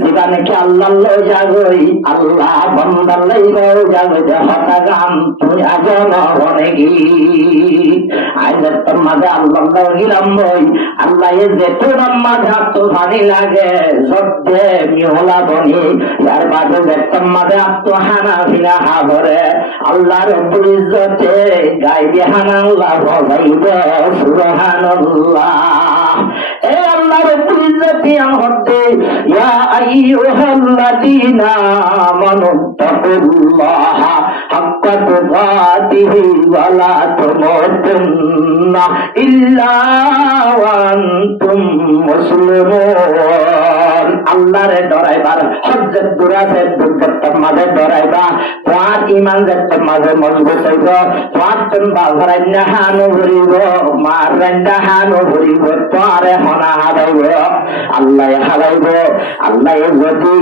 জীবনে কি আল্লাহ লই যাবই আল্লাহ বন্দার লইব যাবে হতা গান তুই আজ অনেকি আজ তোর মাঝে আল্লাহ গিলাম বই আল্লাহ যে তোর মাঝে তো ভানি লাগে সত্যে মিহলা বনি যার বাজে যে তোর মাঝে আত্ম হানা ফিরা হাবরে আল্লাহ রব্বুল ইজ্জতে গাইবে হানা আল্লাহ ভজাইব সুবহানাল্লাহ। এ আল্লাহ রব্বুল ইজ্জতি আমহতে ইয়া আইয়ুহাল্লাযীনা আমানু তাকুল্লাহা হাক্কা তুকাতিহি ওয়া লা তামুতুন্না ইল্লা ওয়া আনতুম মুসলিমুন। আল্লাহর ডরাইবার হজ্জত দুরাতে দুর্গতর মাঝে ডরাইবা তোমার ঈমান যেতে মাঝে মজবুত হইব তোমার তুমি বাজারে নাহানো ভরিব মার রান্না হানো ভরিব তোমারে হনা হারাইব আল্লাহ হারাইব। আল্লাহ যদি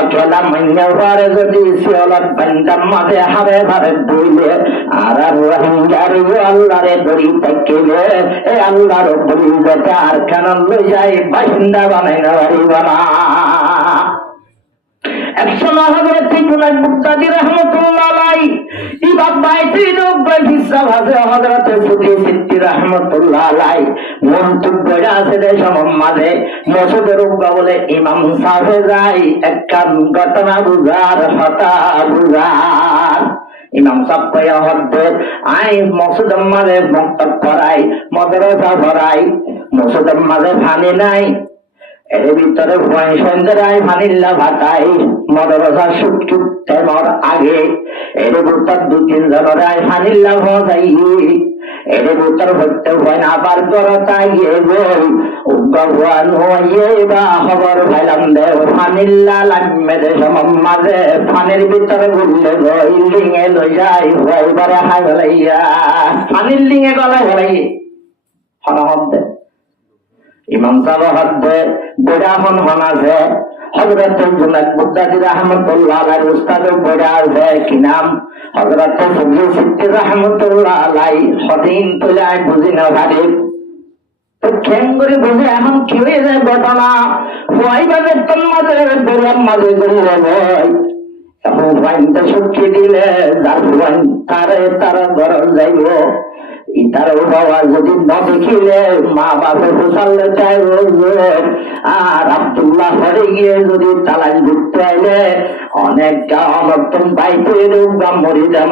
একলা মাইয়া ঘরে যদি শিওলত বান্দার মাঝে হারে হারে দুইলে আর রোহিঙ্গারিব আল্লাহরে দড়ি তাকিলে এ আল্লাহর বলি যেতে আর কেন লই যাই বাসিন্দা বানাই না পারিব না। একসময় হযরত জুনাইদ বুগদাদি রাহমাতুল্লাহ আলাইহি ইমাম বাইতি নব্বই হিসাব আছে হযরত সুফি সিদ্দিক রাহমাতুল্লাহ আলাইহি মন্তব্য আছে দেশের মাঝে মসজিদের উগা বলে ইমাম সাহেব যাই একখান ঘটনা বুঝার হতা বুঝার ইমাম সাহেব কয়া হদ্দে আই মসজিদের মাঝে মক্তব করাই মাদ্রাসা করাই মসজিদের মাঝে পানি নাই এর ভিতরে সন্ধ্যায় ভানিল্লা ভাতাই মদরসা সুটকি তেমর আগে এর ভিতর দু তিন জনের ভানিল্লা ভাই এর ভিতর হতে হয় না আবার করতাই বই ভগবান হইয়ে বা খবর ভাইলাম দে ভানিল্লা লাগবে দেশ মাঝে ফানির ভিতরে ঘুরলে ইল্ডিং এ লই যাই এবারে হাই হলাইয়া ফানির লিঙে গলা হলাই হন হদ্দে ইমাম সাহেব হদ্দে বেড়া হন আছে হযরত জুনাইদ বুগদাদি রাহমাতুল্লাহ আলাইহি উস্তাদের বেড়া আছে কি নাম হযরত সুফি সিদ্দিক রাহমাতুল্লাহ আলাইহি হদিন তুলাই বুঝি না ভারে তো কেন করে বুঝে এমন কি হয়ে যায় ঘটনা ওইভাবে তোমাদের বেড়ার মাঝে গড়িয়ে ভাই এখন ভাইটা সুখী দিলে যার ভাই তারা ঘর যাইব ইতার বাবা যদি না দেখিলে মা বাবা গোসালে চাই আর আব্দুল্লাহ ঘরে গিয়ে যদি তালাশ ঘুরতে আইলে অনেকটা অনর্থন বাইতে মরি যায়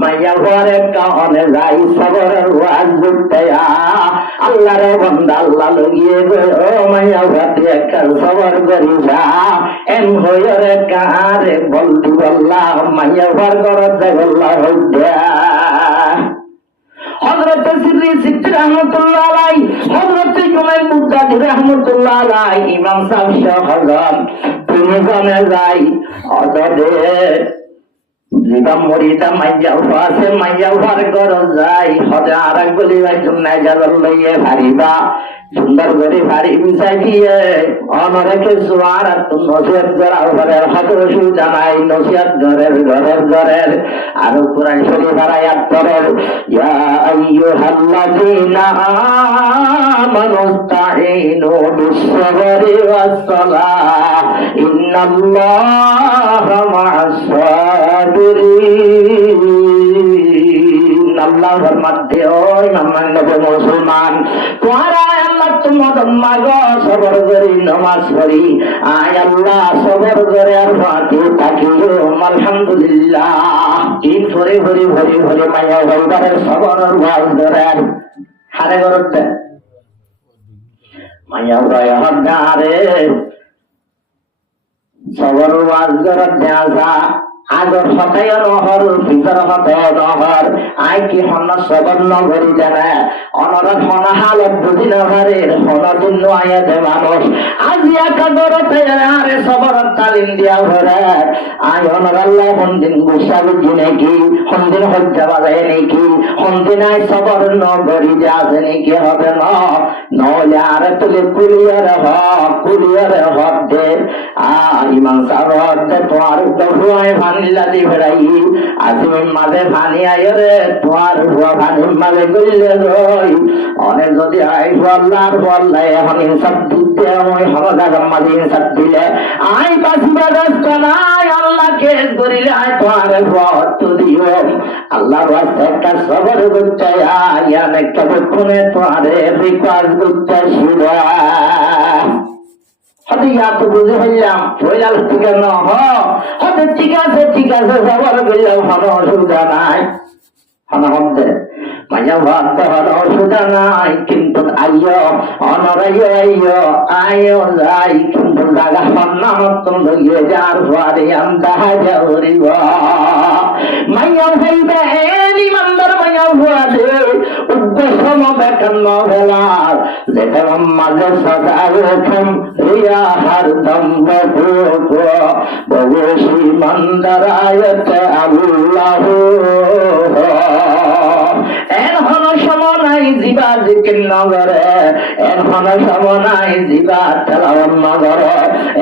মাইয়া ঘরে কানে যাই সবরের ওয়াজ ঘুরতে আল্লাহর বন্দা আল্লাহ লগিয়ে মাইয়া ঘাতে একটা সবর করি যা এন হইরে কারে বলতি বল্লাহ মাইয়া ঘর করত বল্লাহ হইয়া হযরত সিদ্দিক রাহমাতুল্লাহ আলাইহি হযরত জুনাইদ বুগদাদি রাহমাতুল্লাহ আলাইহি ইমাম সাহেব শাহজান তিনি জানে যাই অদে জিবাম মরিদা মাইয়া ফাসে মাইয়া ফার কর যাই হযরত আরেক বলি ভাই জুনাই জালাল লইয়ে ভারিবা সুন্দর করে ভারী বিছাই দিয়ে অনরেকে সুয়ার নসিহত করা ঘরের হাতের সুবিধা নাই নসিহত ঘরের আর কোরআন শরীফ আয়াত করেন ইয়া আইয়ুহাল্লাযীনা আমানু ইসতাঈনু বিস-সাবরি ওয়াস-সালাহ ইন্নাল্লাহা মা'আস-সাবিরিন। আল্লাহ ফরমাতে ওই মানব মুসলমান তোরা আল্লাহ তোমাদের মাগো সবর করি নামাজ পড়ি আয় আল্লাহ সবর করে আর ফাতে তাকিও আলহামদুলিল্লাহ ঈদ ভরে ভরে ভরে ভরে মায়া হইবারের সবরের ওয়াজ করেন হারে করতে মায়া ভাই হদারে সবর ওয়াজ করে দেয়া আগর হতায় নহর ভিতর হতায় নহর আই কি হন সবর নগরী জানা অনরত হন হালত বুঝি নহরের হনার জন্য আয়াতে মানুষ আজি একা দরতে আরে সবর তালিম দিয়া ভরে আই অনর আল্লাহ হন্দিন গুসাবি নাকি হন্দিন হজ্জা বাজায় নাকি হন্দিন আই সবর নগরী যে আছে নাকি হবে না নলে আরে তুলে কুলিয়ারে হক দে ইমাম সাহেব হক দে তোমার দফুয়ায় ভানিল্লা দি ভেড়াই আসিম মাঝে ভানি আয় রে তোমার হুয়া ভানি মাঝে গইলে রই অনেক যদি আই বল্লার বল্লাই এখন ইনসাফ দিতে ওই হরদার মাঝে ইনসাফ দিলে আই বাঁচবে রাস্তা নাই আল্লাহকে করিলে আয় তোমার ভক্ত দিও আল্লাহর রাস্তা একটা সবর করতে আয়ান একটা বক্ষণে তোমার রিকোয়ার্ড করতে শিবা হতে তো বুঝে ফেললাম ফেলাল থেকে ন হতে ঠিক আছে সবার গেলাম হন অসুবিধা নাই হন হতে মাঝে ভাবতে হন অসুবিধা নাই কিন্তু আইয় আইয় যাই কিন্তু জায়গা হন্না মতন লইয়ে যার পরে আমদাহা যাওরিব মাইয়া ভাইবে ইমানদার মাইয়া ভাইবে উদ্দেশ্য বেতন নভেলার যেটা মাঝে সদা রকম রিয়া হরদম ববেশি মন্দারায়ত আল্লাহ এর হন সমনাই জিবা জিকির নগরে এর হন সমনাই জিবা তেলাওয়াত নগরে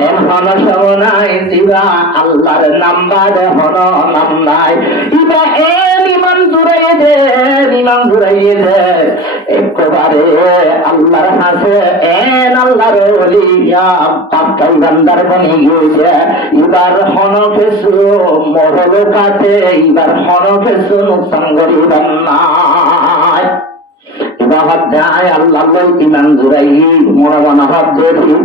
এর হন সমনাই জিবা আল্লাহর নাম্বার হন নাম নাই ইবা ইমান জুড়াইয়ে দে একবারে আল্লাহর হাসে এন আল্লাহর ওলিয়া পাক্কাই বান্দার বনি গিয়েছে এবার হন কিছু মহল কাটে এবার হন কিছু নুকসান করিবেন নাই এবার হদ্দায় আল্লাহ ইমান জুড়াই মনে মনে ভাব দেখি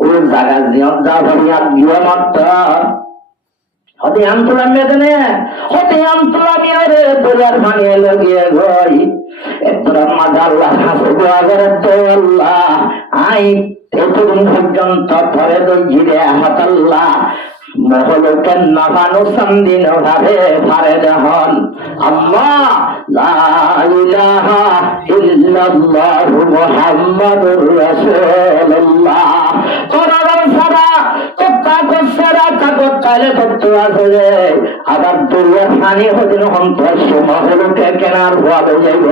ওই জায়গা জিয়ত যা ভরিয়া গিয়ে মত হতে আন্তলাম বেদনে হতে আন্তলাম রে দরিয়ার ভাঙিয়ে লগিয়ে গই একদম মাঝে আল্লাহ হাসে গোয়াগের তো আল্লাহ আই এতদিন পর্যন্ত ধরে দইরে হাতাল্লাহ মহলকেন নাফানু সামদিন ভাবে ফারে দহন আল্লাহ লা ইলাহা ইল্লাল্লাহু মুহাম্মাদুর রাসূলুল্লাহ কোরআন সারা সারা কাগজ চাইলে তত্ত্ব আছে যে আবার দুর্গার পানি হদিন অন্তর্ষ মহলকে কেনার ভুয়া যাইব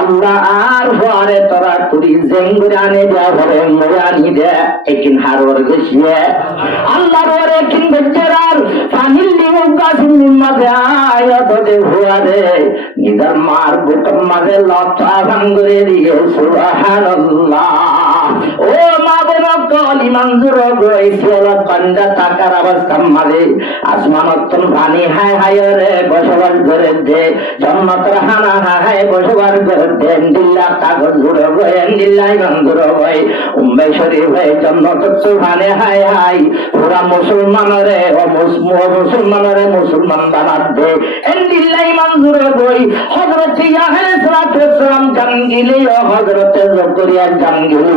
আল্লাহ আর ভুয়ারে তোরা তুরি জেঙ্গুরে আনে দেওয়া ভরে মরে আনি দে একিন হারোর গেছিয়ে আল্লাহর ওরে কিন বেচারার পানির লিমুক গাছিন মাঝে আয়াত দে ভুয়া দে নিদার মার বুটম মাঝে লতা ভাঙ্গুরে দিয়ে সুবহানাল্লাহ ও মা বোন কল ইমান জুড়ো গইছে বান্দা টাকার অবস্থা মাঝে আসমানতন পানি হায় হায় রে বসবার করে দে জন্মতর হানা হায় বসবার করে দে দিল্লা কাগজ জুড়ো গই দিল্লা ইমান জুড়ো গই উম্মে শরীফ হয়ে জন্মতর পানি হায় হায় পুরা মুসলমানরে ও মুসলমানরে মুসলমান বানাত দে দিল্লা ইমান জুড়ো গই হযরত ইয়াহিয়া সালাতু সালাম জানগিলি ও হযরত জকরিয়া জানগিলি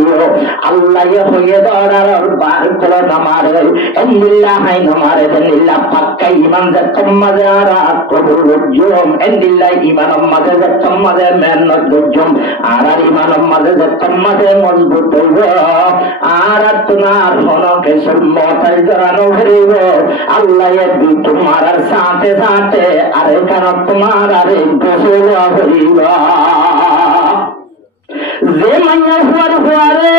আল্লাহ হয়ে দরার বার করে নামারে এন্দিল্লাহ হাই নামারে দেনিল্লাহ পাক্কা ইমান যে তোমাদের আর কবুল জুম এন্দিল্লাহ ইমান আমাদে যে তোমাদের মেহনত জুম আর ইমান আমাদে যে তোমাদের মজবুত হইব আর তোমার হনকে সম্মতায় জড়ানো হইব আল্লাহ এদি তোমার সাথে সাথে আরে কেন তোমার আরে গোসল হইব যে মাইয়া হুয়ারে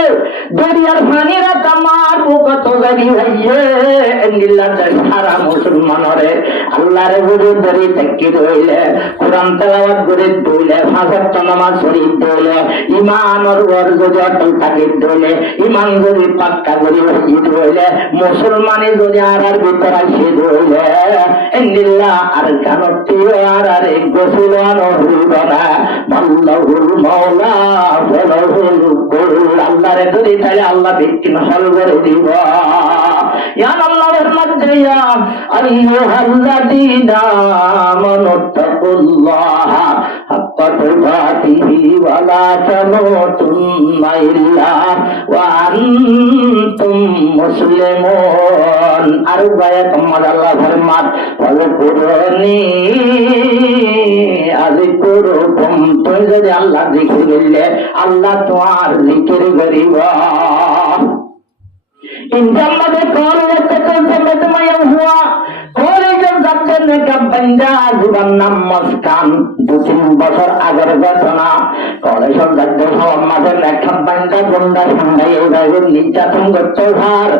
দরিয়ার পানিরা তামার বুকত জাগি হইয়ে এন্দিল্লাহ সারা মুসলমানরে আল্লাহরে বুঝে দরি তাকি রইলে কোরআন তেলাওয়াত করে দইলে পাঁচ ওয়াক্ত নামাজ শরীফ দইলে ঈমানের ওর যদি অটল থাকে দইলে ঈমান যদি পাক্কা করে হইয়ে দইলে মুসলমানে যদি আর ভিতর আসে দইলে এন্দিল্লাহ আর কানতি আর আরে গোসল হইব না আল্লাহুল মাওলা আল্লাহরে ধরি তাহলে আল্লাহ বিক্রি হল করে দিব ইয়া আল্লাহর মধ্যে ইয়া আইয়ুহাল্লাযীনা আমানুত্তাকুল্লাহ হাক্কা তুকাতিহি ওয়া লা তামুতুন্না ইল্লা ওয়া আনতুম মুসলিমুন আর গায়ে তোমার আল্লাহ ফরমান ওয়াজকুরুনি আযকুরুকুম তুই যদি আল্লাহ জিকির করলে আল্লাহ তোমার জিকির করিব ইনশাআল্লাহ কল করতে মায়া হুয়া কল যখন যাচ্ছে মাঝে নেকা বান্দা জীবন নাম মস্কান 2-3 বছর আগের ঘটনা কলেজের যাদ্য সব মাঝে নেকা বান্দা গুন্ডা সঙ্গে এইভাবে নির্যাতন করতে ভার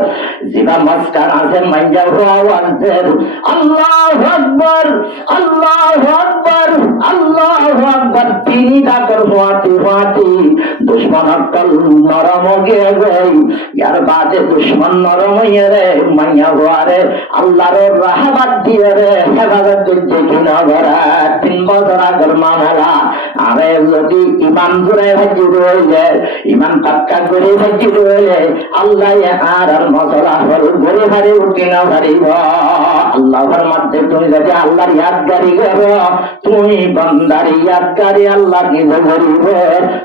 জীবন মস্কান আছে মাইজা আওয়াজের আল্লাহু আকবার আল্লাহু আকবার আল্লাহু আকবার তিনি ডাকর ফাটি দুশ্মন কল নরম গিয়ে গই ইয়ার বাদে দুশ্মন নরম হইয়ে রে মাইয়া ঘরে আল্লাহর রাহমত দিয়ে রে হেফাজত করছে কিনা ঘরে 3 বছর আগের মামলা আরে যদি ইমান জুড়ে ভাজি রইলে ইমান পাক্কা করে ভাজি রইলে আল্লাহ আর মশলা হল ঘুরে হারে উঠি না হারিব আল্লাহর মধ্যে তুমি যদি আল্লাহর ইয়াদগারি করো তুমি বান্দার ইয়াদগারি আল্লাহ কি ধরিব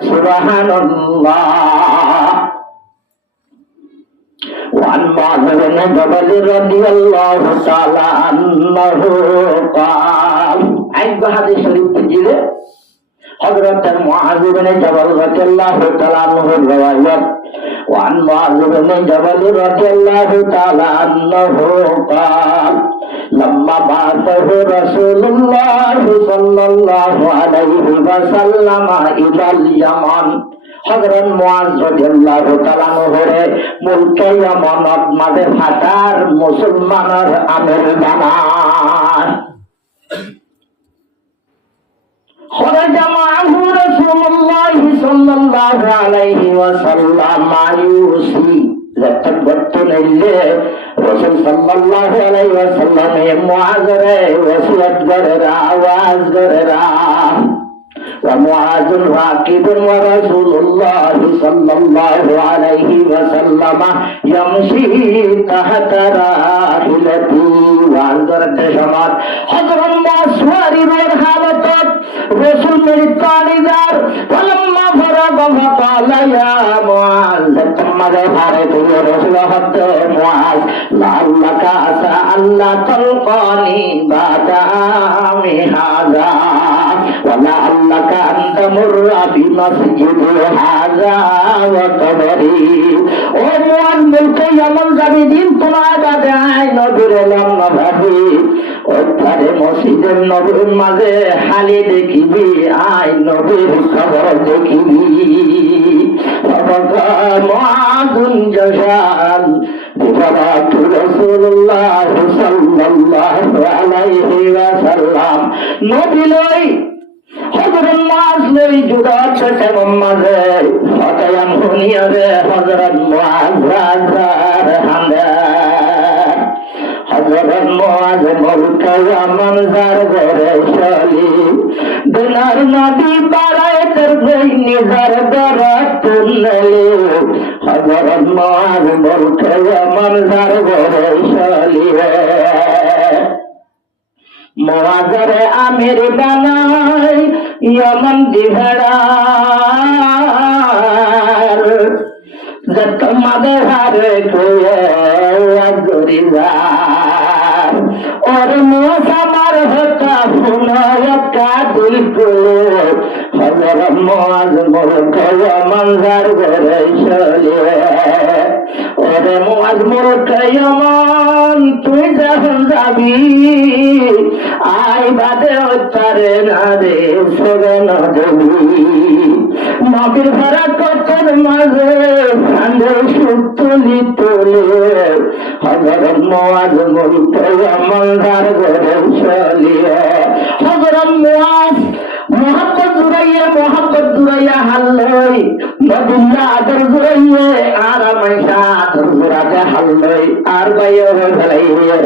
সুবহানাল্লাহ وعن معاذ بن جبل رضي الله تعالى عنه قال عند حديث شريف تجيله حضرت معاذ بن جبل رضي الله تعالى عنه الروايات وعن معاذ بن جبل رضي الله تعالى عنه قال لما بعثه رسول الله صلى الله عليه وسلم إلى اليمن হযরত মুআজ রাদিয়াল্লাহু তাআলা নহরে মুলকে ইয়ামানত মাঝে ফাটার মুসলমানের আমির বানান خرج معه رسول الله صلى الله عليه وسلم يوصي لتبتن الله رسول صلى الله عليه وسلم معاذ وصيت غررا आवाज غررا ومعاذ راكب ورسول الله صلى الله عليه وسلم يمشي تحت راحلته وانظر الشمال حضر مسواري والحالة رسول مريض ولما فرغ فقال يا معاذ ثم ذهبت رسول حد معاذ لعلك عسى ألا تلقاني بعد عامي هذا ولعلك أن تمر بمسجد هذا وقبري ومعاذ বলতে যেমন যাবি দিন তোমার বাদে আয় নবীর লম্বাভাবি ওখানে মসজিদের নবীর মাঝে হালি দেখিবি আয় নবীর খবর দেখিবি মুআযুন জাসান বিবারাতু রাসূলুল্লাহ সাল্লাল্লাহু আলাইহি ওয়াসাল্লাম নবী লই হযরত মুআজ লই জুদাত তেমন মাঝে হতায়াম হুনিয়া রে হযরত মুআজ রাজার হামদা হযরত মুআজ মুলকে ইয়ামান জার ঘরে চলি দিনার নবী বাড়ায় তর গই নিজার দরাত তুললে হযরত মুআজ মুলকে ইয়ামান জার ঘরে চলি মুআজরে আমির বানাই ইয়ামান দিহারার যত মাদে হারে কোয়ে গরিবার और मोसमर होता फुनाया का दिल को हज़रत मुआज़ मुल्के मंजर घरे चले और मुआज़ मुल्के यमन तुई जहन जाबी आई बादे उतारे ना दे सगे ना देवी नबीर भरा कतन माঝে ফান্দে সুতুলি তোলে হযরত মুআজ মুলকে मंजर घरे चलिए हज़रत मुआज़ मोहब्बत जुराइया हल्लई नबील्ला आदर जुराइए आरामाइशा आदर जुराते हल्लई आर बायो भलाइए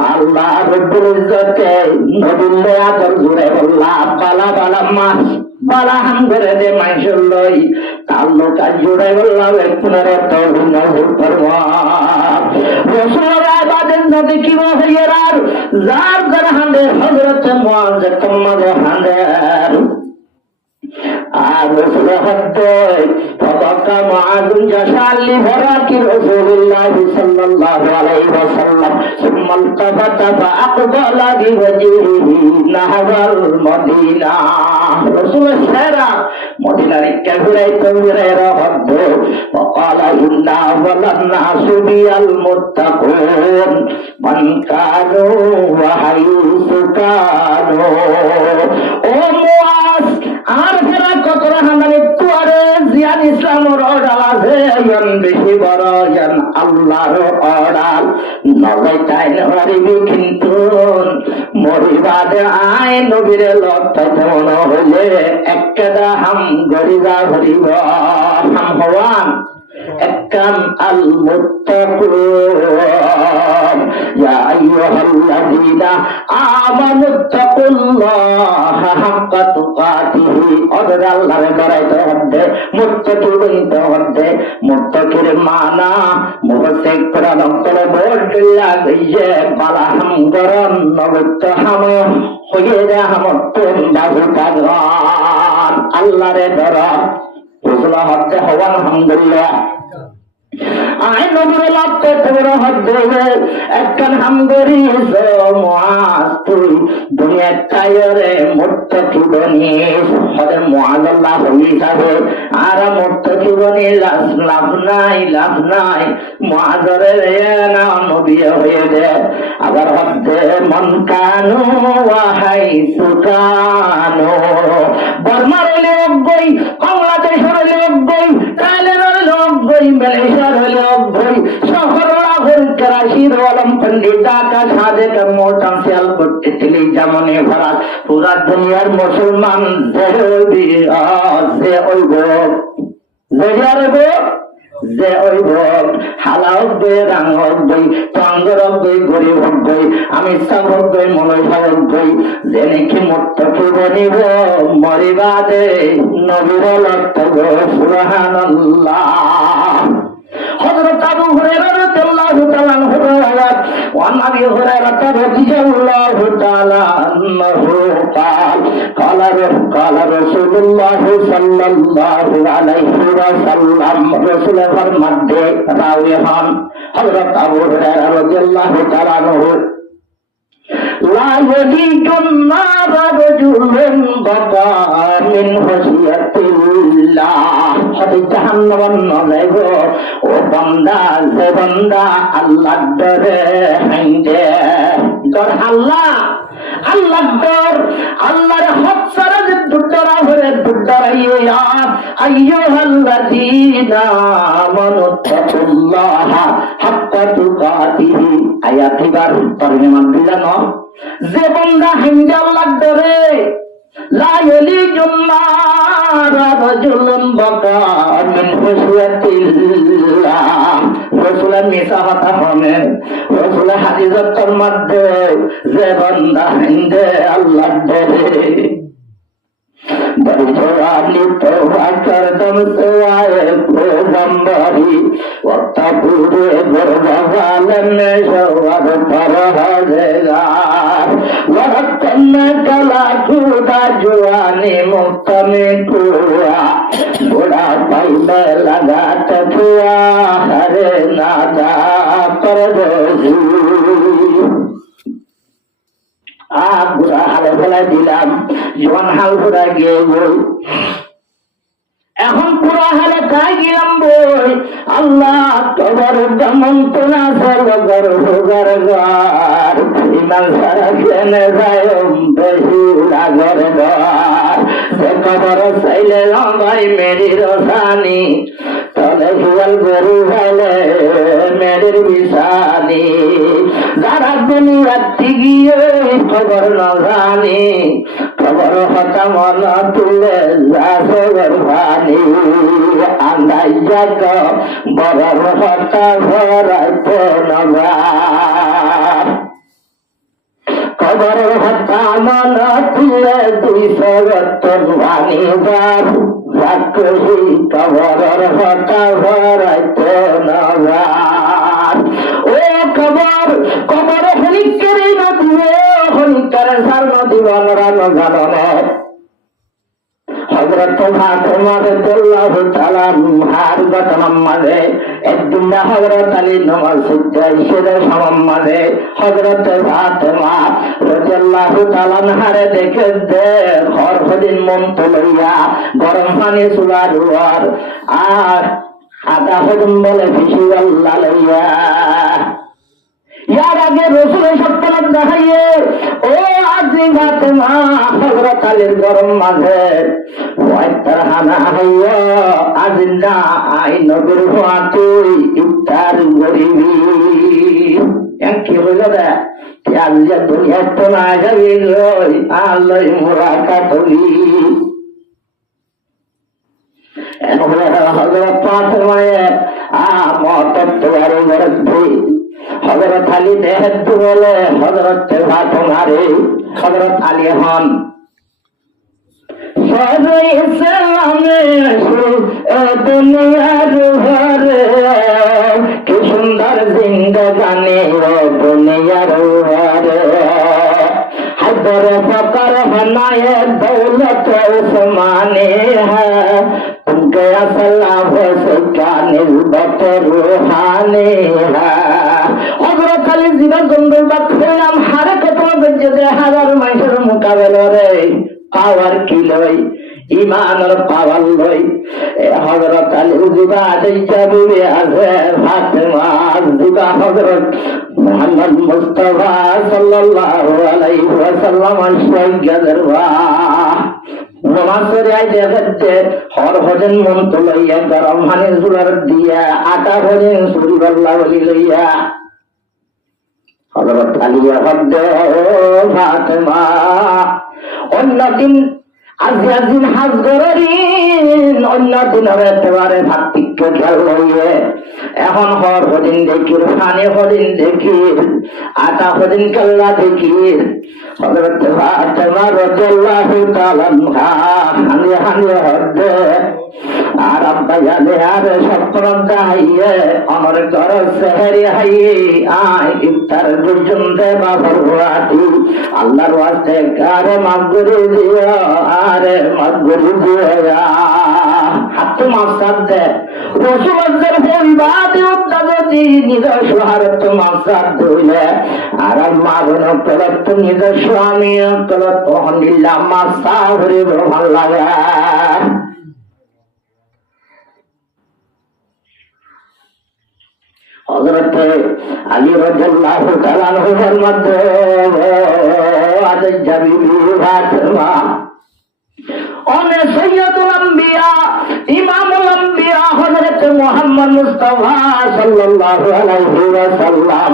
अल्लाह रब्बुल इज्जते नबील्ला आदर जुराइ अल्लाह बाला बाला मास बाला हम घरे दे माइशल लई ताल्लो का जुराइ अल्लाह पुनरे तौबा नजर फरमा रसूल आबादन नबी की वहयरार जार दरहंदे हज़रत मुआज़ कम्मद हंदर رسول حتى فبقى معاذ جشعا لفراق رسول الله صلى الله عليه وسلم ثم التفت فأقبل بوجهه نحو المدينة رسول السيرة مدينة الكبيرة تنظر وقال إن জান্না ওয়ালান নাসু বিল মুত্তাকুন মান কানু ওয়া হাইসু কানু। ও মুআজ আর ফেরা কত রহমানি তুয়ারে জিয়ান ইসলামের অর্ডার আছে ইয়ান বেশি বড় ইয়ান আল্লাহর অর্ডার নয় তাই নরিবি কিন্তু মরিবাদে আয় নবীর লতাতে মনে হলে একটা হাম গরিবা ভরিব হাম হওয়ান এককান আল মুত্তাকুন ইয়া আইয়ুহাল্লাযীনা আমানুত্তাকুল্লাহা হাক্কা তুকাতিহি। ওদের আল্লাহরে ডরাইতে হবে, মুত্তাকি হইতে হবে। মুত্তাকির মানা মুফাসসির কোরআন করে বললা গইয়ে বালা হাম গরম নবত হাম হইয়ে হাম তুম বাবু কাগান আল্লাহরে ডরা রসুল হচ্ছে হওয়ান আলহামদুলিল্লাহ। আয় নবীর লাভতে তোর হচ্ছে একখান হাম করিস মুআজ তুই দুনিয়া চাইরে মুত্তাকি বনিস হরে মুআজ আল্লাহ হইস হবে আর মুত্তাকি বনি লাভ নাই মুআজরে না নবী হয়ে দে। আবার হচ্ছে মন কানু ওয়া হাইসু কানু। বর্মার লোক গই, বাংলাদেশের লোক গই, থাইল্যান্ডের লোক গই, মালয়েশিয়ার লোক গই, শহররা হল করাচির ওয়ালাম পন্ডিত ঢাকা সাদেক মোটাম সিয়াল করতে ছিলি যেমনে ভরা পুরা দুনিয়ার মুসলমান যে ওইব যে ওইব হালাও বে রাং হই চন্দ্র হই গরিব হই আমি সব হই মনসা হই যে নাকি মুত্তাকি বনিব মরিবাদে নবীর লক্ষ্য সুবহানাল্লাহ। হযরত আবু হুরায়রা রাদিয়াল্লাহু তাআলা আনহু বলেন ওয়ান আবি হুরায়রা রাদিয়াল্লাহু তাআলা আনহু قال رسول الله صلى الله عليه وسلم رسول ফরমাতে রাওয়ে হন হযরত আবু হুরায়রা রাদিয়াল্লাহু তাআলা আনহু লা ইয়ালিকুন নার রাজুলুন বাকা মিন হাসিয়াতিল্লাহ। হতে জাহান্নাম নজাইব ও বান্দা যে বান্দা আল্লাহর ডরে হাইন্দে ডর আল্লাহর ডর আল্লাহর হক ছাড়া যে দুডরা হরে দুডরাইয়া আইয়ুহাল্লাযীনা আমানুত্তাকুল্লাহা হাক্কা তুকাতিহি। আয়াতিবার তরজমা দিলাম যে বান্দা হাইন্দে আল্লাহর ডরে লা ইয়ালিকুন নার রাজুলুন বাকা মিন হাসিয়াতিল্লাহ। রাসূলের নিসাহাত হবে রাসূলের হাদিসের মধ্যে যে বান্দা হিন্দে আল্লাহর ডরে বড়ালি তওবা করদম সওয়ায়ে প্রজম্বরি ওয়াতাবুরে বরবালানে সওয়ার পরহাজগার ওয়ারাতন কালা খুদা জওয়ানি মুক্তমে কুয়া বুড়া পাইলে লাগাত কুয়া হরে নাদা পরদোজি। বুড়া হালে ফেলাই দিলাম, জোয়ান হাল ঘোরা গিয়ে বই, এখন পুরা হালে খাই গেলাম বই। আল্লাহ তোমার মন্ত্রণা সর্বগর ভোগার গার ইমান সারা খেনে যায় বেশি লাগর গার সে খবর চাইলে ভাই মেরি রসানি তলে জুয়াল গরু ভাইলে মেরির বিশানি। যারা দুনিয়ার গিয়ে খবর না জানি খবর হতা মন তুলে যাসর ভানি আন্দাই যাক বড় হতা ভরাইতে নবার খবর হতা মন তুলে 270 ভানি বার রাক্ষসী খবর হতা ভরাইতে নবার। ও খবর খবর হলিকেরই নদীরে হলিকারের সার নদী বলরা নজানে হযরত ফাতেমা রাদিয়াল্লাহু তাআলা হার ঘটনার মাঝে একদিন হযরত আলী নামাজ পড়তে এসে সম্মানে হযরত ফাতেমা রাদিয়াল্লাহু তাআলা হারে দেখে দে ঘর হদিন মন তো লইয়া গরম পানি চুলার আর আটা হজম বলে ফিসি আল্লাহ লইয়া ইয়ার আগে রসুলের সত্যনাথ দেখাইয়ে ও আজি ফাতেমা হযরত আলীর গরম মাঝে ওয়াইতার হানা হইয়া আজিন্দা আই নবীর হওয়া তুই ইফতার গরিবি কি হইল রে আজ যে দুনিয়া তো না যাবি গই আল্লাহ মোরা কাটবি হযরত ফাতেমায়ে মতত্বরে গরবি হযরত আলী দেহত বলে হযরত ফাতেমারে হযরত আলী হন সারা ইসলামে দুনিয়ার ঘরে কি সুন্দর জিন্দেগানি দুনিয়ার ঘরে হায়দার ফকর বানায়ে দৌলত উসমানে হ্যাঁ तुमके असलाम से क्या निस्बत रूहानी है हजरत अली जीवन गंदल बात हारे कतल गज्जे हाजार माइसेर मुकाबला रे पावर की लई ইমানের পাওয়ার লই হযরত আলী জিবা আদাইয়া বিবি আছে ফাতেমা জিবা হযরত মুহাম্মদ মুস্তাফা সাল্লাল্লাহু আলাইহি ওয়াসাল্লাম আশরাইয়াদের নমাজের আই দেখতে হর হজেন মন তো লইয়া গরম পানি জুলার দিয়া আটা হজেন সুরি বল্লা বলি লইয়া হযরত আলী হদ্দ ফাতেমা অন্যদিন আজিয়াদিন হাজ গরিন অন্যদিন একেবারে ভাতৃত্ব খেয়াল লইয়ে এখন হর হদিন দেখির ফানি হদিন দেখির আটা হদিন কাল্লা দেখির হযরত ফাতেমা রাদিয়াল্লাহু তাআলা আনহা হানি হানি হদ্দে আর আব্বা জানে আর সপ্তম দাইয়ে আমার ঘর সেহরি হাইয়ে আই ইফতার পর্যন্ত বাবার রাতি আল্লাহর ওয়াস্তে কারে মাগরে দিও আরে মাগরে দিও হাত মাসাদ দে রসুলের পরিবারে উদ্দাদি নিজের শহরত মাসাদ দিলে আর মাগন তলত নিজের স্বামী তলত হনিল্লা মাসা হরে ভাল লাগে হযরত আলী রাদিয়াল্লাহু তাআলা আনহুর মধ্যে আদাইয়া বিবি ফাতেমা অনে সৈয়দুল আম্বিয়া ইমামুল আম্বিয়া হযরত মুহাম্মদ মুস্তাফা সাল্লাল্লাহু আলাইহি ওয়াসাল্লাম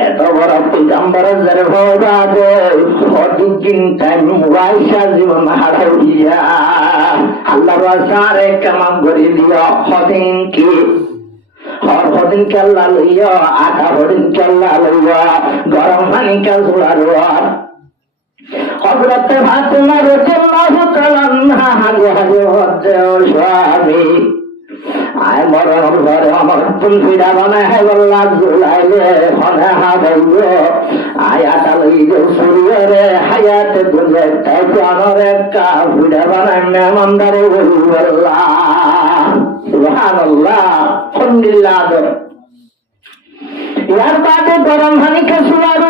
এত বড় পয়গম্বরের দরবারে প্রতিদিন টাইম ওয়াইসা জীবন হারাইয়া আল্লাহর ওয়াসারে কামাম করে দিও হদিন কি হর হদিন কেল্লা লইয়া আটা হদিন কেল্লা লইয়া গরম পানি কেল্লা হযরত ফাতেমা রাদিয়াল্লাহু তাআলা আনহা হাজে হাজে হজ্জে ও স্বামী আয় মরণ ঘরে আমার তুমি ফিরা বানায় হে বল্লা জুলাইলে হনে হাবাইবে আয় আটা লইলে সুরিয়রে হায়াতে দুনিয়া তাই জানরে কা ফিরা বানায় মেহমানদারে বল্লা সুবহানাল্লাহ আলহামদুলিল্লাহ ইয়ার বাদে গরম পানি খেসুয়ার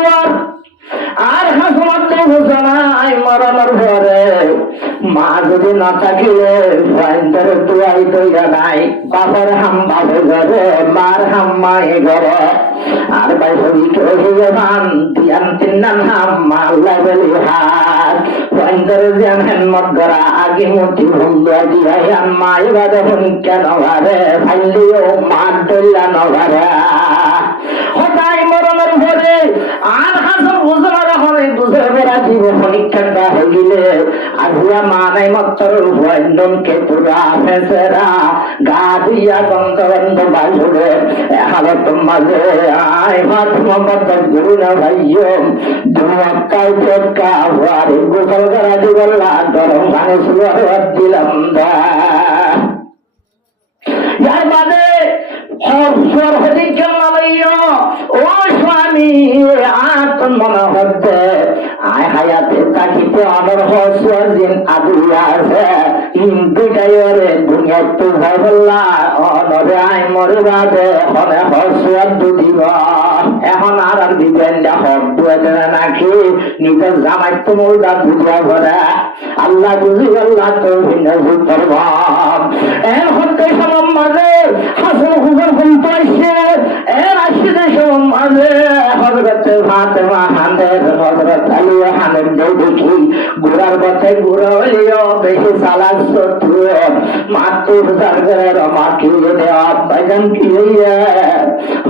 আর হাসমাতে হুসানাই মরণের ঘরে মা যদি না থাকিলে ফাইন্দার দুয়াই দইয়া নাই বাবার হাম বাবার ঘরে মার হাম মায়ে ঘরে আর ভাই হইকে হইয়া মান দিয়ান তিন্নান হাম মাল্লা বলি হাত ফাইন্দার জিয়ান হেনমত গড়া আগে মুঠি ভুলিয়া দিয়া ইয়ান মাই বাদে হন কেন ঘরে ফাইলিও মার দইলা নঘরে হঠাই মরণের ঘরে আর হাসন হুসানার ঘরে দুসরে বেড়া জীব পরীক্ষা হইলে আজিয়া মানাই মত্তর ভয়ন্দন কে পুরা ফেসেরা গা ধুইয়া গন্ধ গন্ধ বাজুরে হালত মাঝে আয় ফাতেমা বদ্দ গুরু না ভাইও ধুমাক্কাই চটকা হওয়ারে গোসল করা দিবল্লা গরম পানি সুয়ার দিলাম দা ইয়ার বাদে হর হদিন কেল্লা লইয়া ও স্বামী আতন মনে হচ্ছে আয় হায়াতে তাকিতে আমার হসুয়ার দিন আদুয়া আছে দুটাইরে দুনিয়া তো ভাই বললা অনরে আয় মরে বাদে হনে হসুয়ার দুদিবা এখন আর বিজয় নাকি নিজের জামাই তো মৌদা বুঝিয়া ভরা আল্লাহ বুঝি আল্লাহ তো এখন তো সব মাঝে হাসন হুসন ফোন পাইছে এর আসছে সব মাঝে হজরত ফাতেমা হানের হজরত আলী হানের দেখি ঘোড়ার পথে ঘুরে হইলেও বেশি চালাক শত্রু মাত্র জার্গের মাখিয়ে দেওয়া বাইজান কি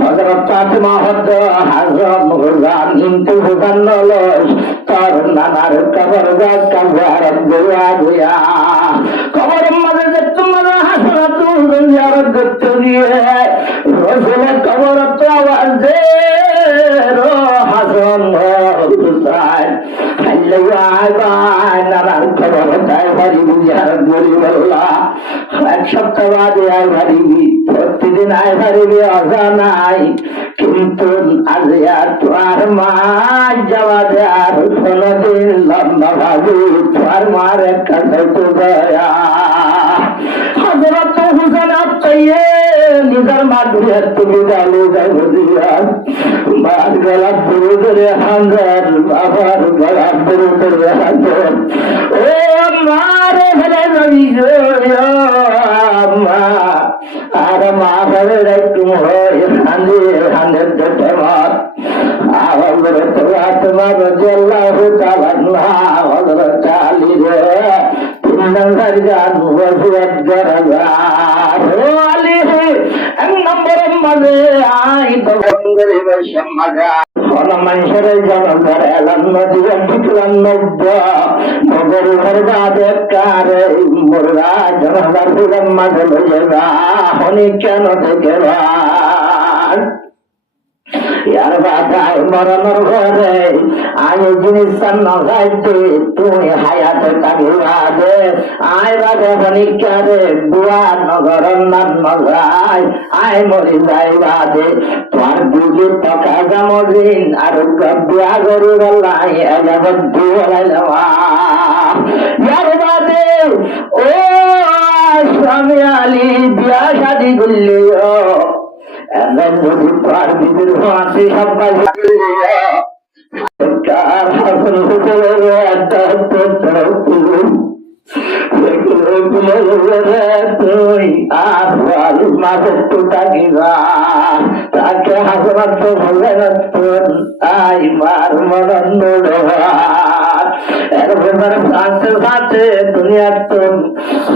হজরত ফাতেমা হদ হাজম হুজান ইন্তু হুজান নলস তোর নানার কবর গাছ কাবার গোয়া গোয়া কবর মাঝে যে তোমার হাসনা তুই জিয়ারত করতে গিয়ে রসুলের কবর তো আওয়াজ দে রো হাসন হুসাইন নানার খবর তাই পারিবি জিয়ারত করি বললা এক সপ্তাহ বাদে আয় পারিবি প্রতিদিন আয় পারিবি অজানাই কিন্তু আজ তোমার মা যাওয়া যার কোনদিন লম্বা ভাবি তোমার মার একটা দয়া হযরত হুসেন আত্মাইয়ে নিজের মাধ্যমে তুমি জানো যাবো দিয়ার মার গলা পুরো ধরে হাজার বাবার গলা পুরো ধরে হাজার ও মারে ফেলে যাবি মা আর মা ফেলে একটু হয় হাঁদে হাঁদের দেখে মার হযরত ফাতেমা রাদিয়াল্লাহু তাআলা হযরত আলী রে তিনবার জান ওয়াজিদ দরবার ও আলী এক নম্বরের মাঝে আই তো বন্ধের সমাজা কোন মানুষের জনগণের এলান নদীর ঠিকান নব্বা নগর ঘর বাদে কার মুরগা জনগণ ফুলের মাঝে লইয়ে যা হনি কেন থেকে यार बाधाय मरनर घरे आय जिनिस न गाइते तुई हायात कागिवादे आय बाधे हनिकारे बुआ नगर नान नगाय आय मरि जाय बादे तोर बुझे टका जमदिन আর বিয়া করি বলাই এলাবত দুলাইলাম यार बादे ও স্বামী আলী বিয়া শাদি করলিও এমন যদি তার বিবির হাতে সবাই কার হাসন হুসেনের একটা তুই আর মাসের তো তাকিবা তাকে হাসনার তো বলে না আই মার মরণ এরপরে সাথে সাথে দুনিয়ার তো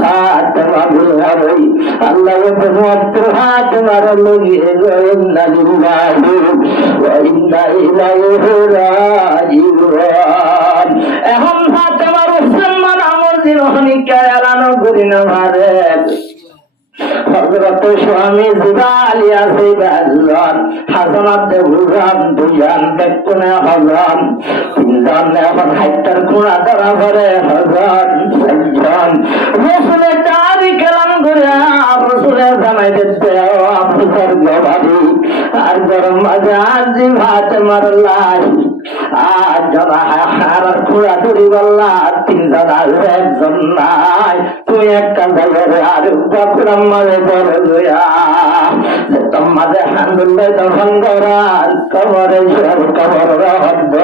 হাত মাগুল হই আল্লাহ তোমার হাত মারা লাগিয়ে ইন্না লিল্লাহি ওয়া ইন্না ইলাইহি রাজিউন এখন হাত মারো সম্মান আমল দিনহনিকা এলানো করি না মারে হযরত স্বামী জিবালি আছে বাজন হাসনাত বুঝান দুজান দেখনে হযরত তিনজন এখন হাইটার কোনা করা করে হযরত সজ্জন রাসূলের দাবি কালাম করে রাসূলের জামাই দিতে আফসার গবাদি আর গরম মাজার জি ভাত মারলাই আর যারা হার কোনা ধরি বললা তিনজন আর একজন নাই তুই একটা জায়গায় আর বকরম মারে বড় দয়া তোমাদের হান্দুল্লাহ তখন গরাল কবরে সব কবর রহদ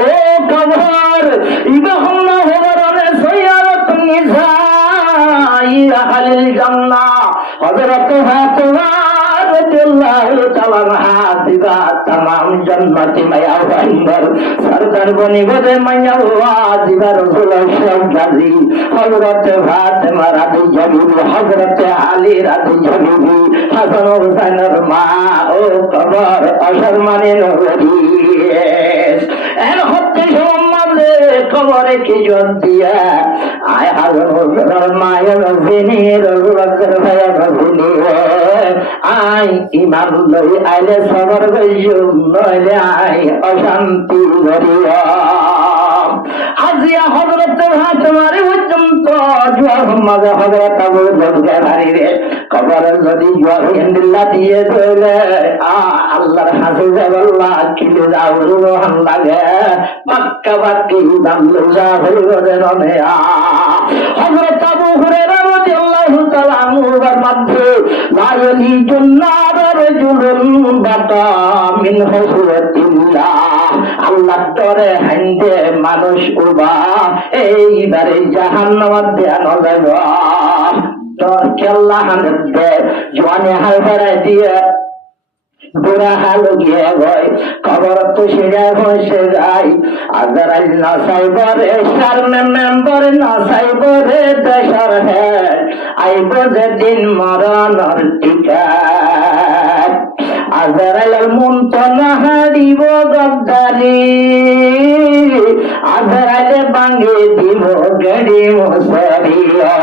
ও কবর ইবাহুম না হবরনে সৈয়ারত নিসাই আহলিল জান্নাহ হযরত ফাতেমা রাদিয়াল্লাহু তাআলা হাদিবা तमाम जन्नती माया अंदर सरदार बनी बदे माया वाजिबा रसूल सब गाजी हजरत फातिमा रादी जमील हजरत आली रादी जमील हसन हुसैन मा ओ कबर अशर माने नवरी एन हत्ते सम्माने कबरे की जोत दिया आय हजर हुसैन माया नजनी रसूल कर भाया नजनी आय इमाम लई आइले सबर गयो নইলে আই অশান্তি ধরিয়া আজিয়া হযরত ফাতেমার পর্যন্ত জোয়ার মাঝে হযরত আবু বকর হারিরে কবরের যদি জোয়ার ইন্দিল্লাহ দিয়ে দিলে আল্লাহর হাফিজে আল্লাহ কিলে যাও রুহান লাগে মক্কা বাকি দামলুজা হইরে রনে হযরত আবু হুরায়রা রাদিয়াল্লাহু তাআলা আনহুর মধ্যে লা ইয়ালি জান্নাতের রাজুলুন বাকা মিন খাশিয়াতিল্লাহ আল্লাহর ডরে হাইন্দে মানুষ উবা এইবারে জাহান্নামে দেন যাব ডর কেল্লা হানদে জওয়ানে হাল ফেরাই দিয়ে বুড়া হাল গিয়ে গয় খবর তো সেরা বসে যায় আজরাইল না সাইবরে সারনে মেম্বার না সাইবরে দেশর হেড আইব যেদিন মরণর টিকাট আজরাইল মন তো না হারিব গদ্দারি আজরাইলে ভাঙে দিব গড়ি মুসরিয়া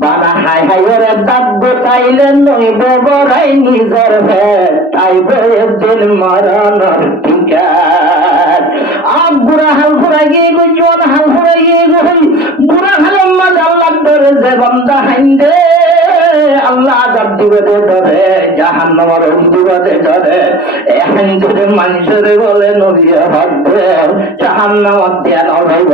বানা হাই হাই ওরে দাব্য তাইলে নইব বড়াই নিজের ভেদ তাইব একদিন মরণর টিকাট আগ বুড়া হাল ফুরাই গিয়ে গো জোয়ান হাল ফুরাই গিয়ে গো বুড়া হালের মাঝে আল্লাহ ধরে যে বান্দা হাইন্দে আল্লাহ আজাব দিবে ধরে জাহান্নামের দিবে ধরে এখন যদি মানুষের বলে নবীর হদ্দে জাহান্নামের দেন হইব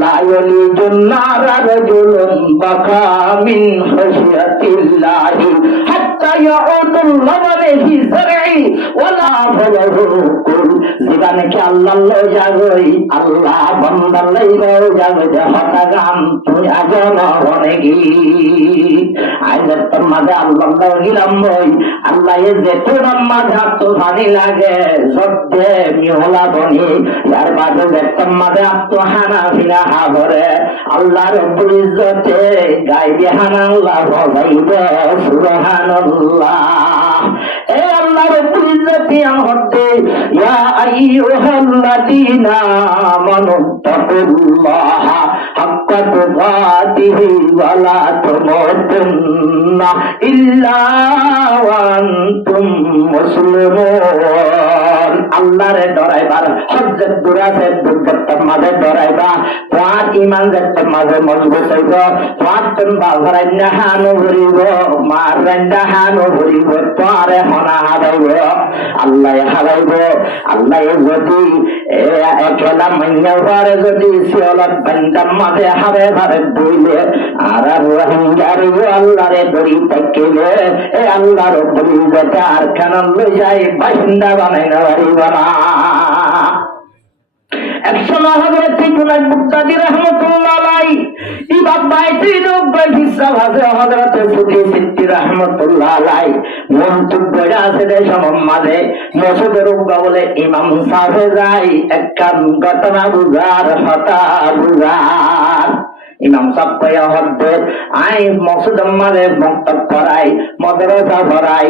লায়লি জুন্নার রাজুলুন বাকা মিন খাশিয়াতিল্লাহি হাত্তা ইয়াউদুল লাবানি ফি যারঈ ওয়ালা ফালাহু কুল জীবনে কি আল্লাহ লই যাগই আল্লাহ বান্দার লই যাগই হতা গাম তুই আজন হনেগি আইজার তোর মাঝে আল্লাহ গিলাম বই আল্লাহ এ যে তোর মাঝে তো ভানি লাগে সত্যে মিহলা বনি যার বাদে দেখতাম মাঝে তো হানা ফিনা হাবরে আল্লাহ রব্বুল ইজ্জতে গাইবে হানা আল্লাহ বজাইবে সুবহানাল্লাহ এ আল্লাহ রব্বুল ইজ্জতি আমতে ইয়া আইয়ুহাল্লাযীনা আমানু তাকুল্লাহ হাক্কা তুকাতিহি ওয়া লা তামুতুন্না ইল্লা ওয়া আনতুম মুসলিমুন আল্লাহরে ডরাইবার হজ্জত দুরাতে দুর্গতর মাঝে ডরাইবা তোমার ঈমান যেতে মাঝে মজবুত হইব তোমার তুমি বাজারে নাহানো ভরিব মার রান্দাহানো ভরিব তোমারে হনা হারাইব আল্লাহ হারাইব আল্লাহ যদি একলা মাইয়া ঘরে যদি শিওলত বান্দার মাঝে হারে হারে ধুইলে আর রোহিঙ্গারে আল্লাহরে দড়ি তাকিলে এ আল্লাহ রব্বুল ইজ্জত আর কানন লই যাই বাসিন্দা বানাইনা পারিব না একসময় হযরত জুনাইদ বুগদাদি রাহমাতুল্লাহ আলাইহি ইমাম বাইতি নব্বই হিসাব আছে হযরত সুফি সিদ্দি রাহমাতুল্লাহ আলাইহি মন্তুব বড়া আছে দেশম মাঝে মসজিদের উগা বলে ইমাম সাহেব যাই একখান ঘটনা বুঝার হতা বুঝার ইমাম সাহেব কয়া হদ্দে আই মসজিদের মাঝে মক্তব করাই মাদ্রাসা করাই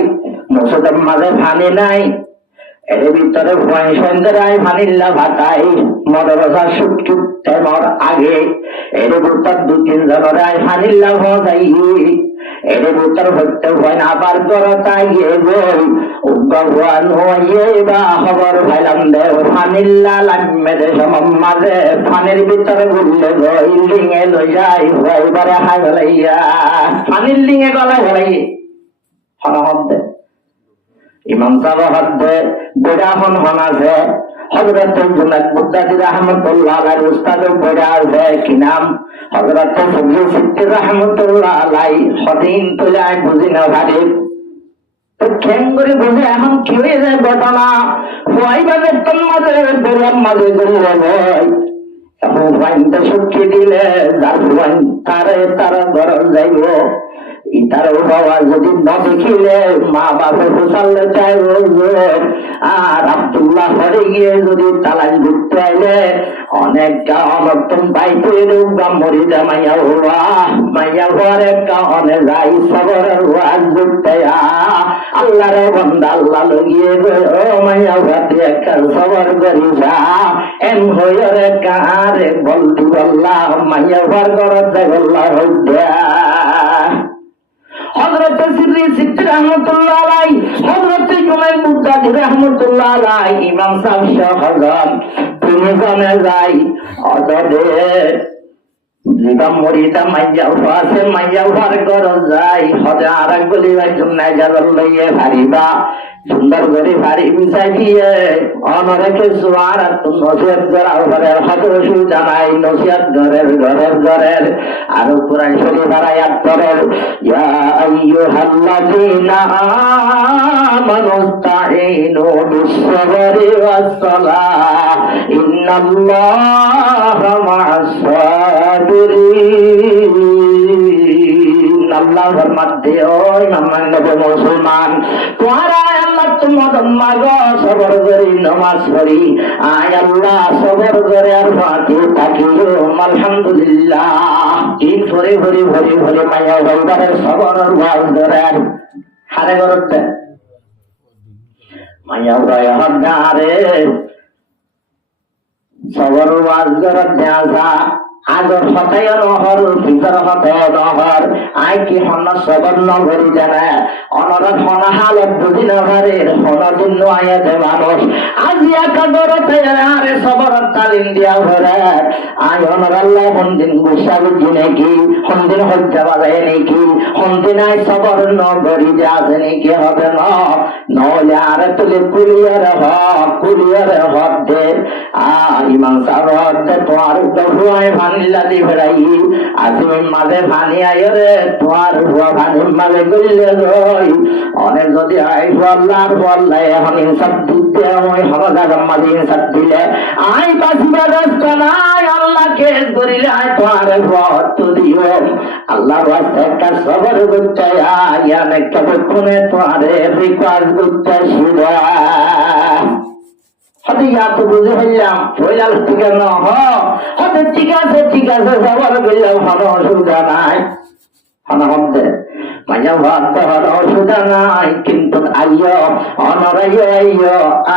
মসজিদের মাঝে পানি নাই এর ভিতরে ভয় সন্ধ্যায় ভানিল্লা ভাতাই মদরসা সুটকুট তেমর আগে এর ভিতর দু তিন জনের ভানিল্লা ভাই এর ভিতর হতে ভয় না বার করতা গিয়ে বই ভগবান হইয়ে বা খবর ভাইলাম দে ভানিল্লা লাগবে দে সমম মাঝে ফানের ভিতরে ঘুরলে গই লিঙে লই যাই ভয়বারে হাই গলাইয়া ফানির লিঙে গলা গলাই হন হদ্দে ইমাম সাহেব হদ্দে বেড়া হন আছে হযরত জুনাইদ বুগদাদি রাহমাতুল্লাহ আলাইহি উস্তাদের বেড়া আছে কি নাম হযরত সুফি সিদ্দি রাহমাতুল্লাহ আলাইহি হদিন তোলে আই বুঝি না ভারে তো কেন করে বুঝে এখন কি হয়ে যায় ঘটনা ওইভাবে তোমাদের বেড়ার মাঝে গড়িয়ে ভাই এখন ভাইনটা সুখী দিলে যার ভাই তারা ঘর যাইব ইতার বাবা যদি না দেখিলে মা বাবা ফুসালে চাইব আর আব্দুল্লাহ ঘরে গিয়ে যদি তালাশ ঘুরতে আইলে অনেকটা অনর্থন বাইতে মরি যা মাইয়া হওয়া মাইয়া ঘরে কানে যাই সবরের ওয়াজ ঘুরতে আল্লাহ রে বন্দা আল্লাহ লগিয়ে ও মাইয়া ঘরে একটা সবর করি যা এন হয়ে কারে বলদি বল্লাহ মাইয়া ঘর করত যাই বল্লাহ হইয়া হযরত সিদ্দি রাহমাতুল্লাহ আলাইহি হযরত জুনাইদ বুগদাদি রাহমাতুল্লাহ আলাইহি ইমাম সাহেব শাহজান তিনি জানে যাই অদে জিবা মরিদা মাইয়া ফাসে মাইয়া ফার কর যাই হযরত আরেক বলি ভাই জুনাইদ জালাল লইয়ে ভারিবা সুন্দর করে ভারী বিছাই দিয়ে অনরেকে সুয়ার নসিহত করা ঘরে হযরত জানাই নসিহত ঘরের আর কুরআন শরীফ আয়াত পড়ে ইয়া আইয়ুহাল্লাযীনা ইস্তাঈনু বিস-সাবরি ওয়াস-সালাহ ইন্নাল্লাহা মা'আস-সাবিরিন। আল্লাহ ফরমাতে ওই মানব মুসলমান তোরা আল্লাহ তোমাদের মাগো সবর করি নামাজ পড়ি আয় আল্লাহ সবর করে আর ফাঁকি থাকিও আলহামদুলিল্লাহ ঈদ ভরে ভরে ভরে ভরে মায়া বলবারের সবর ওয়াজ করেন হারে করতে মায়া ভাই হদারে সবর ওয়াজ করে দেয়া আগর হতায় নহর ভিতর হতায় নহর আই কি হন সবর নগরী জানা অনরত হন হালত বুঝি নগরের হন জন্য আয়াতে মানুষ আজি একাদর আরে সবর তালিম দিয়া ভরে আই অনর আল্লাহ হন্দিন গুসাবি নাকি হন্দিন হজ্জা বাজায় নাকি হন্দিন আই সবর নগরী যে আছে নাকি হবে না নলে আরে তুলে কুলিয়ার হক দে ইমান সাবর দে তোমার দহুয়ায় ভানিল্লাদি ভরাই আসিম মাঝে ভানি আয়রে তোমার হুয়া ভানি মাঝে গইলে রই অনেক যদি আই বল্লার বল্লাই এখন ইনসাফ দিতে আমি হমদা মাঝে ইনসাফ দিলে আই বাসিবা রাস্তা নাই আল্লাহ কেস করিলে আই তোমার ভত দিও আল্লাহ রাস্তা একটা সবর করতে আয়ান একটা বক্ষণে তোমার রিকোয়ার্ড করতে শিবা হতে তো বুঝে ফেললাম ফেলাল ঠিক না হতে ঠিক আছে সবার বললাম হন অসুবিধা নাই হন হতে মাঝে ভাবতে হন অসুবিধা নাই কিন্তু আইয়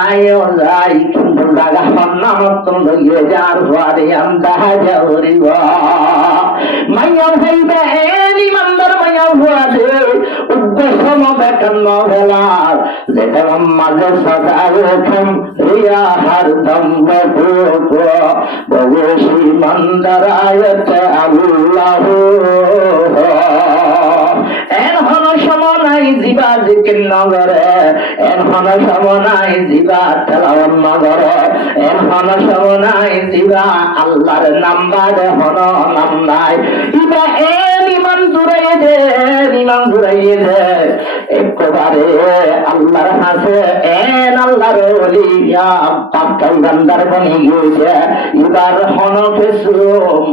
আইয় যাই কিন্তু জায়গা হন্না মতন ধরিয়ে যার পরে দেখা যাওয়ারিব মাইয়া ভাইবে ইমানদার মাইয়া ভুয়াছে উদ্দেশ্য মতে কেন ভেলার যেটা মাঝে সদা রেখম রিয়া হরদম ববেশি মন্দার আয়তে আল্লাহ এন হন সমনাই জিবা জিকির নগরে এন হন সমনাই জিবা তেলাওয়াত নগরে এন হন সমনাই জিবা আল্লাহর নাম্বার হন নাম নাই ইবা এন ইমান জুড়াইয়ে দে একবারে আল্লাহর হাসে এন আল্লাহর ওলিয়া পাক্কাল গন্দার বনি গিয়েছে এবার হন ফেসু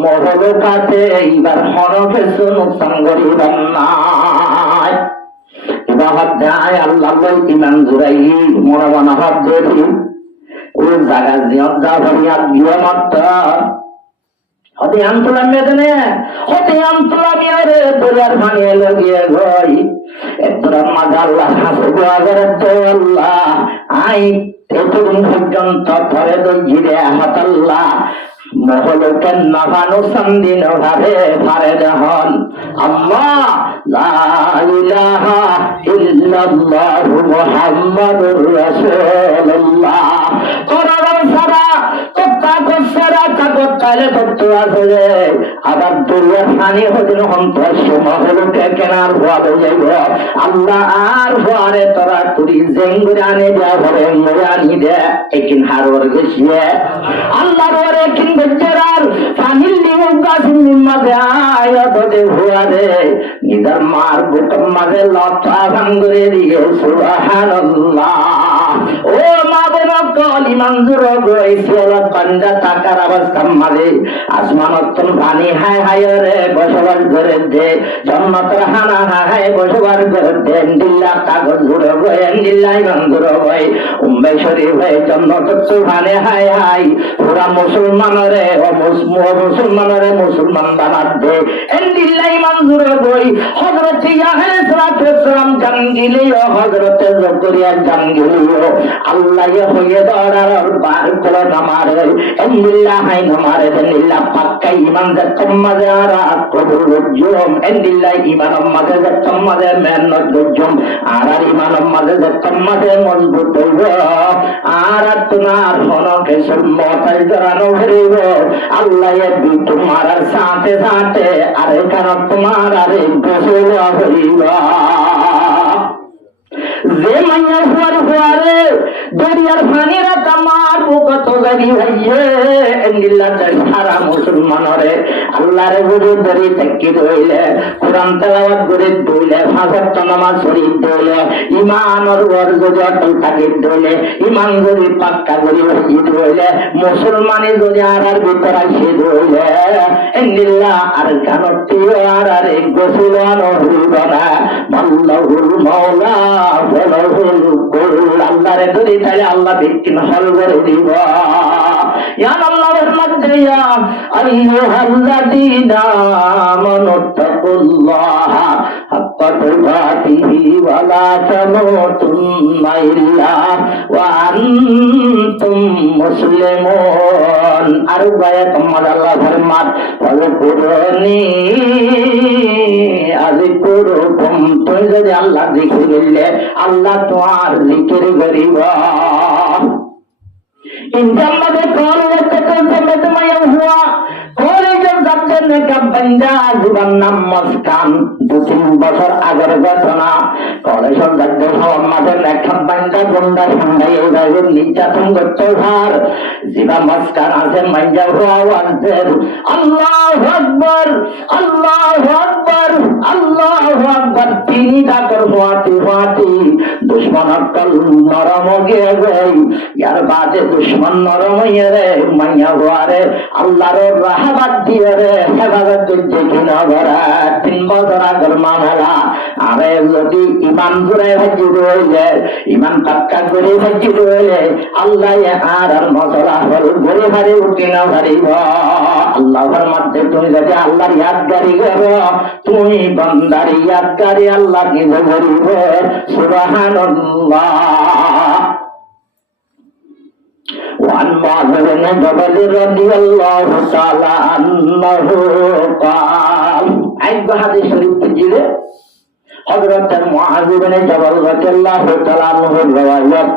মহল কাতে এবার হন ফেসু নুকসান গরিবান নাই এবার হদ্দায় আল্লাহ ইমান জুড়াই মরবানা হদ্দেরি ও জাগা জিয়ত যা ভরিয়াত গিয়ে মত হতে আন্তলাম মেদনে হতে আন্তলাম রে তোলার ভাঙিয়ে লাগিয়ে গই একদম মাঝে আল্লাহ হাসে গোয়াগের তো আল্লাহ আই এতদিন পর্যন্ত ধরে দইরে হাতাল্লাহ মহলকেন নাভানো সন্দিন ভাবে ভারে যখন আল্লাহ লা ইলাহা ইল্লাল্লাহু মুহাম্মাদুর রাসূলুল্লাহ কোরআন সারা আবার দুর্গার পানি হদিন সন্তোষ মহলকে কেনার ভুয়া যাইব আল্লাহ আর ভুয়ারে তোরা তুরি জেঙ্গুরে আনে দেয়া ভরে মরে আনি দে একিন হারোর গেছিয়ে আল্লাহ ওরে কিন বেচারার পানির লিমুক গাছের মাঝে আয় ধরে ভুয়া দে নিদার মার বুকের মাঝে লতা ভাঙ্গুরে দিয়ে সুবহানাল্লাহ ও মা বোন কল ইমান জুড়ো গইছে পান্ডা টাকার অবস্থা মারে আসমানতন পানি হায় হায় রে বসবার করে দে জন্মতর হানা হায় বসবার করে দে দিল্লা কাগজ জুড়ো গই দিল্লা ইমান জুড়ো গই উম্বেশ্বরী হয়ে জন্মতর পানি হায় হায় পুরা মুসলমান রে ও মুসলমান বানাত দে দিল্লা ইমান জুড়ো গই হযরত ইয়াহয়া সালাতু সালাম জানগিলি ও হযরত জকরিয়া জানগিলি আল্লাহ হয়ে দরার বার করে নামারে এন্দিল্লাহ হাই নামারে দেনিল্লাহ পাক্কা ঈমান যে তোমাদে আরা কবুল জুম এন্দিল্লাহ ঈমান আমাদে যে তোমাদে মেহনত জুম আর ঈমান আমাদে যে তোমাদে মজবুত হইব আর তোমার হনকে সম্মতাই জরানো হইব আল্লাহ এ তোমার সাথে সাথে আরে কারণ তোমার আরে গোসল হইব যে মাইয়া হুয়ার হুয়ারে দরিয়ার পানিরা তামার বুকত জাগি হইয়ে এন্ডিল্লা সারা মুসলমানরে আল্লাহরে বুঝে ধরে থাকি রইলে কোরআন তেলাওয়াত করে দইলে ফাঁসার নামাজ শরীফ দইলে ইমানর ওর যদি অটল থাকে দইলে ইমান যদি পাক্কা করে হইয়ে দইলে মুসলমানে যদি আর ভিতর আসে দইলে এন্ডিল্লা আর কানতি আর গোসল হইব না মাল্লাহুল মাওলা ফলাহুল কুল আল্লাহরে ধরে তাহলে আল্লাহ বিক্রিন হল করে দিব ইয়া আল্লাহর মধ্যে ইয়া আইয়ুহাল্লাযীনা আমানুত্তাকুল্লাহা হাক্কা তুকাতিহি ওয়া লা তামুতুন্না ইল্লা ওয়া আনতুম মুসলিমুন আর গায়ে তোমার আল্লাহ ফরমান ওয়াজকুরনি আযকুরুকুম তুই যদি আল্লাহ জিকির করলে আল্লাহ তোমার জিকির করিব ইনশাআল্লাহ কোন ওয়াক্তে সম্মত মায়া হুয়া কোরে জব যাচ্ছে না কাবন্দা জীবন নাম মস্কান 2-3 বছর আগের ঘটনা কোরে সব যাচ্ছে আমাদের কাবন্দা গন্ডা সন্ধ্যা এই ভাবে নির্যাতন করতে ভার জীবন মস্কান আছে মাইয়া হুয়া ওয়াজের আল্লাহু আকবার আল্লাহু আকবার আল্লাহু আকবার তিনি ডাকর ফাতি দুশমন কল নরম গিয়ে গই ইয়ার বাদে দুশমন নরম হইয়া রে মাইয়া হুয়ারে আল্লাহর রাহমত দিয়ে রে হেফাজত করতে কিনা ভরা 3 বছর আগের মামলা আরে যদি ইমান জুড়ে ভাজি রইলে ইমান পাক্কা করে ভাজি রইলে আল্লাহ আর মশলা হল ঘুরে হারে উঠে না হারিব আল্লাহর মধ্যে তুমি যদি আল্লাহর ইয়াদগারি করো তুমি বান্দার ইয়াদগারি আল্লাহ নিজে করিব সুবহানাল্লাহ وعن معاذ بن جبل رضي الله تعالى عنه قال عند حديث شريف تجيله حضرت معاذ بن جبل رضي الله تعالى عنه الروايات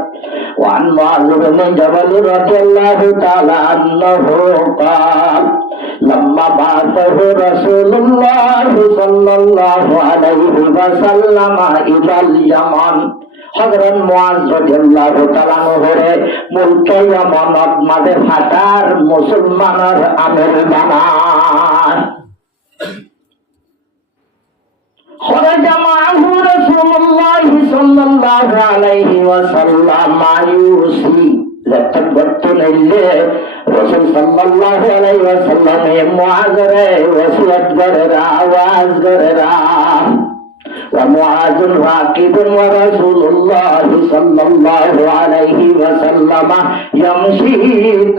وعن معاذ بن جبل رضي الله تعالى عنه قال لما بعثه رسول الله صلى الله عليه وسلم إلى اليمن হযরত মুআজ রাদিয়াল্লাহু তাআলা নহরে মুলকে ইয়ামানত মাঝে ফাটার মুসলমানের আমির বানান خرج معه رسول الله صلى الله عليه وسلم يوصي لتبتن الليل رسول صلى الله عليه وسلم معاذ وصيت غررا आवाज غررا ومعاذ راكب ورسول الله صلى الله عليه وسلم يمشي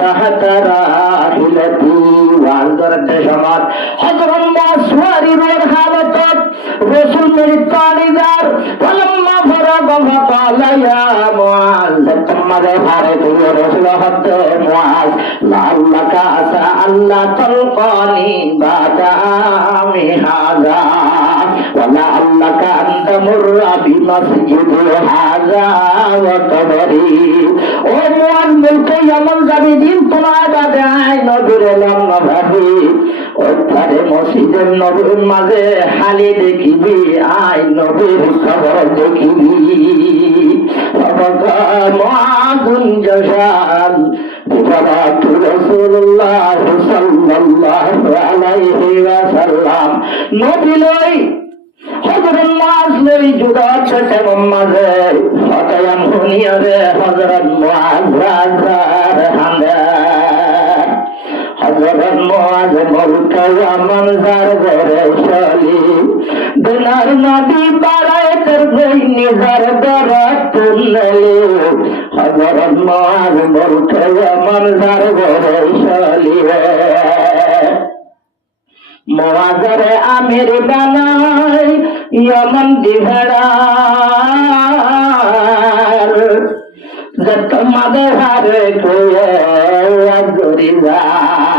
تحت راحلته وانظرت شمال حضر المسواري والحالة رسول مريطانيدار ولما فرغ فقال يا معاذ تمد فارغ رسول حد معاذ لعلك عسى ألا تلقاني بعد عامي هذا ولعلك أن تمر بمسجد هذا وقبري ومعاذ বলতে এমন যাবি দিন তোমার বাদে আয় নবীর লম্বা ভাবি ওখানে মসজিদের নবীর মাঝে হালি দেখিবি আয় নবীর খবর দেখিবি মুআযুন জাশান বিবারাত রাসূলুল্লাহ সাল্লাল্লাহু আলাইহি ওয়াসাল্লাম নবী লই হযরত মুআজ লই জুদাত তেমন মাঝে ফাতায়াম হুনিয়া রে হযরত মুআজ রাজার হামদা হযরত মুআজ বলতে আমন জার করে চলি দিনার নবী বাড়ায় কর গই নিজার দরাত তুললে হযরত মুআজ বলতে আমন জার করে চলি মুআজরে আমির বানাই ইয়ামান দিহার যত মাদে হারে কোয়ে আগরিজার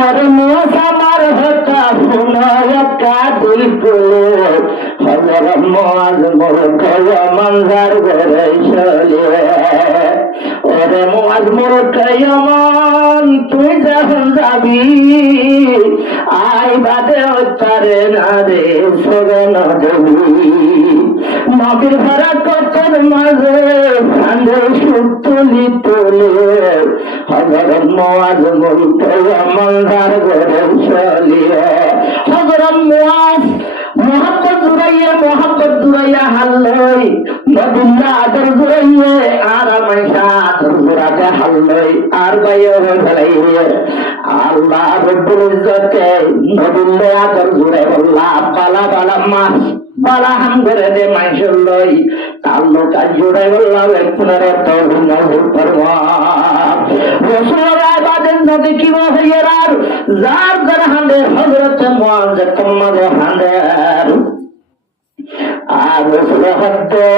ওর মোসামার হতা ফুনায় কাদিল কোলে হযরত মুআজ বলতে ইয়ামান জার করে চলে ওরে মুআজ বলতে ইয়ামান তুই যখন যাবি আই বাদে উত্তরে না রে সগন দেবী নবীর ভরা কতর মাঝে ফাঁদে সুখ তুলি তোলে হযরত মুআজ বলতে আমলদার ঘরে চলিয়ে হযরত মুআজ মোহাম্মদ জুড়াইয়া হাল্লই নবীল্লা আদর জুড়াইয়ে আর আমাইসা আদর জুড়াতে হাল্লই আর বাইয়ে ফেলাইয়ে আল্লাহ রব্বুল ইজ্জতে নবীল্লা আদর জুড়ে বললা বালা বালা মাস বালা হাম করে দে মাইসর লই তার লোক আজ জুড়ে বললাম পুনরে তৌহিদ নজর করবা রসুলের বাদের নদী কি হইয়ে আর যার যার হাঁদে হযরত মুআজ কম্মাদ হাঁদের আর রসুল হত্যে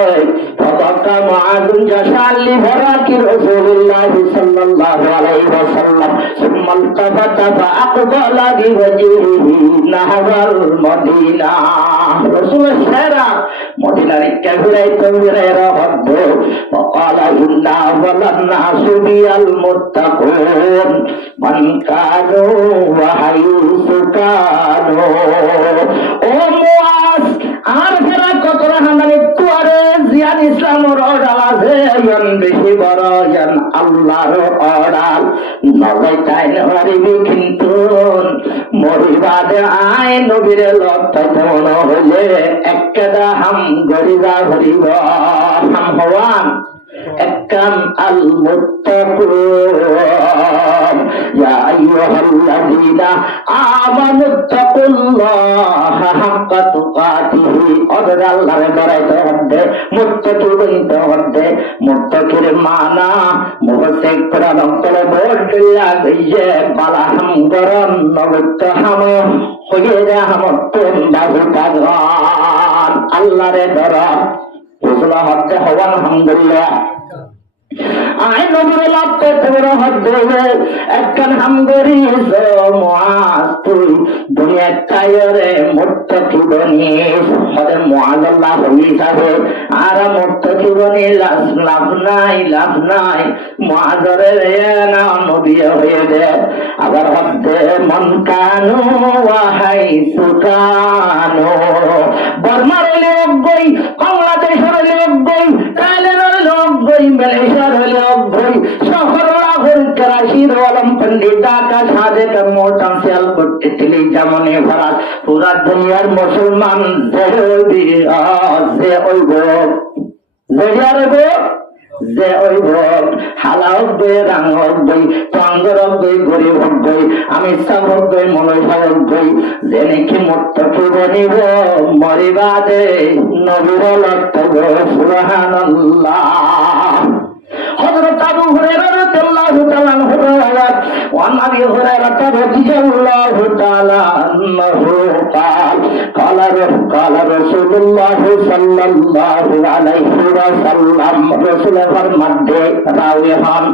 ফবাকা মুআজুন জাশালি ফরাকি রাসূলুল্লাহ সাল্লাল্লাহু আলাইহি ওয়াসাল্লাম সুম্মা ইলতাফাতা ফাআকবালা বিওয়াজহিহি নাহওয়াল মদিনা রসুল সারা মদিনার কাফিরাই তওরাইরা হদ্দ وقال إنا وللناس بالمتقون من كانوا وحيث كانوا ও মুআজ আর ফেরা কতরা হামানে তুয়ারে জিয়ান ইসলামের অর্ডার আছে ইয়ান বেশি বড় ইয়ান আল্লাহর অর্ডার নবাই তাই নরিবি কিন্তু মরিবাদে আয় নবীর লতাতন হলে একদা হাম গরিবা হরিব হাম হওয়ান এককাম আল মুত্তাকুন ইয়া আইয়ুহাল্লাযীনা আমানুত্তাকুল্লাহা হাক্কা তুকাতিহি অদর আল্লাহর ডরাইতে হবে মুত্তাকি বলতে হবে মুত্তাকির মানা মুফাসসির কোরআন তলে বললা যে বালা হাম গরম নবত হাম হয়ে যা হাম তুম বাজু কাগান আল্লাহরে ডরা রসুলা হত্যে হওয়ান আলহামদুলিল্লাহ আয় নবীর লাভতে তোরা হত্যে একখান হাম করিস মুআজ তুই দুনিয়ার টাইরে মুত্তাকি বনিস হদে মুআজ আল্লাহ হইসাবে আর মুত্তাকি বনি লাভ নাই মুআজরে না নবী হয়ে দে আবার হত্যে মন কানু ওয়া হাইসু কানু বর্মার লোক গই বাংলাদেশের লোক গই থাইল্যান্ডের লোক গই মালয়েশিয়ার লোক গই শহররা হল করাচির ওয়ালাম পন্ডিত ঢাকা সাদেক মোটাম সেল করতে দিলি জামনে ভরা পুরা দুনিয়ার মুসলমান যে ওই হালাও গই রাঙর গই চন্দ্র গই গরিব গই আমি সব গই মনসা গই যে নাকি মুত্তাকি বনিব মরিবাদে নবীর লক্ষ্য সুবহানাল্লাহ হযরত আবু হুরায়রা রাদিয়াল্লাহু তাআলা আনহু রাওয়ায়াত ওয়ান আবি হুরায়রা রাদিয়াল্লাহু তাআলা আনহু قال رسول الله صلى الله عليه وسلم رسول ফরমাতে রাওয়ে হন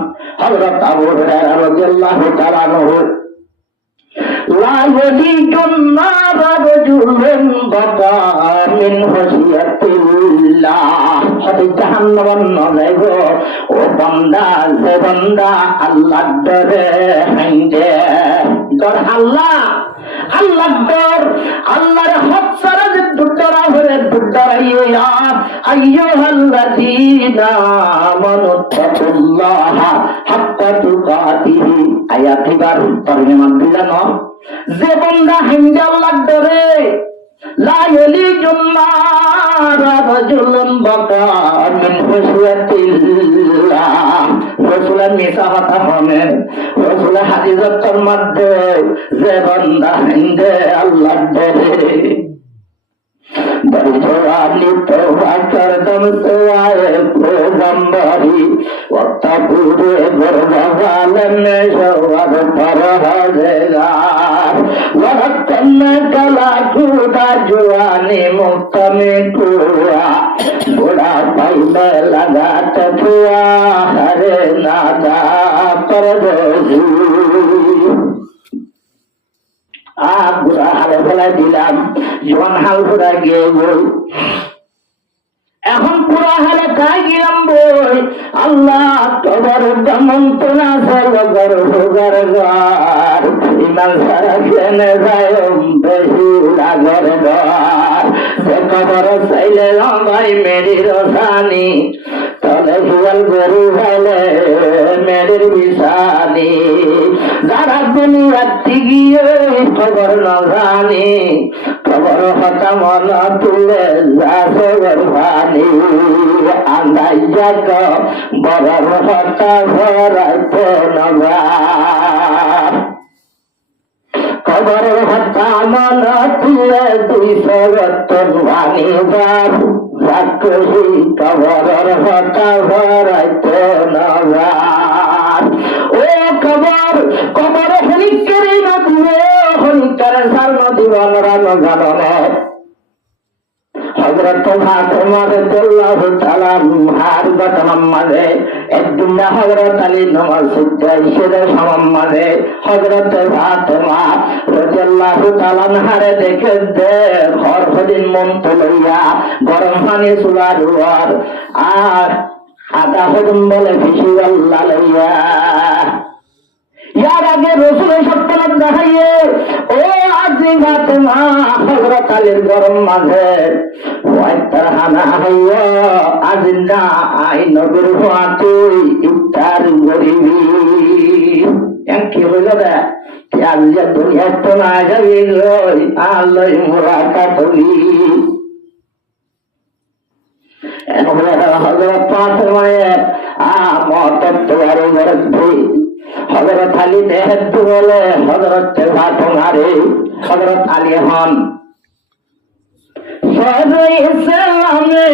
হযরত আবু হুরায়রা রাদিয়াল্লাহু তাআলা আনহু لا يلج النار رجل بقى من خشية الله হতে জাহান্নাম নলেগ ও বান্দা যে বান্দা আল্লাহর ডরে হাইন্দে ডর আল্লাহ ডর আল্লাহর হক ছাড়া যে দুডরা হরে দুডরাইয়া আইয়ুহাল্লাযীনা আমানুত্তাকুল্লাহা হাক্কা তুকাতিহি আয়াতিবার তরজমা দিলেন যে বান্দা হাইন্দে আল্লাহর ডরে লা ইয়ালিজুন নার রাজুলুন বাকা মিন খুশিয়াতিল্লাহ রাসূলের মিসাহাতা হবে রাসূল হাদিসের মধ্যে যে বান্দা হিন্দে আল্লাহর ডরে বড়জোয়ানি তওবা করদম সোয়ায়ে পেগম্বরি ওয়াক্তাবুরে গরবালামে শওয়ার পরহাজগার ওয়াক্তন কালা খুদা জওয়ানি মুক্তমে কুয়া বুড়া পাইলে লাগাত ফুয়া হরে নাদা পরদোজি বুড়া হালে ফেলা দিলাম যখন হাল ফুরা গিয়ে বই এখন পুরা হালে তাই গেলাম বই আল্লাহ তোমার মন্ত্রণা সর্বগর ভোগার গার ইমান সারা খেনে যায় বেশি লাগর গার কবর চাইলে ভাই মেরির রসানি তলে হিয়াল গরু ভাইলে মেরির বিছানি যারা দুনিয়াতে গিয়ে খবর না জানি খবর হতা মন তুলে যাবে ভানি আন্দাই যাক বড় হতা ভরাইতে নগা খবর হতা মন তুলে 272 ভানিবার রাক্ষসী খবরের হতা ভরাইতে নগা ও খবর খবর হনিকের নদীবে হনিকার সার নদীবন রান জাননে হযরত ফাতেমা রাদিয়াল্লাহু তাআলা হার ঘটনার মাঝে একদিন হযরত আলী নামাজ পড়তে এসে সমাজে হযরত ফাতেমা রাদিয়াল্লাহু তাআলা হারে দেখে ঘর হদিন মন তুলিয়া গরম পানি চুলার উপর আর আদা হদিন বলে ফিসি আল্লাহ লইয়া ইয়ার আগে রসুলের সত্যনাথ দেখাইয়ে ও আজি ফাতেমা হযরত আলীর গরম মাঝে ওয়াইতার হানা হইয়া আজিন্দা আই নবীর হাতে ইফতার গরিবি কি হইল দা আজ যে দুনিয়া তো না যাবি লই আল্লাহ মুরাকাত হই হযরত ফাতেমা মতত তোয়ারে গরবি হযরত আলী দেহত বলে হযরত ফাতেমা রে হযরত আলী হন সদে ইসলামে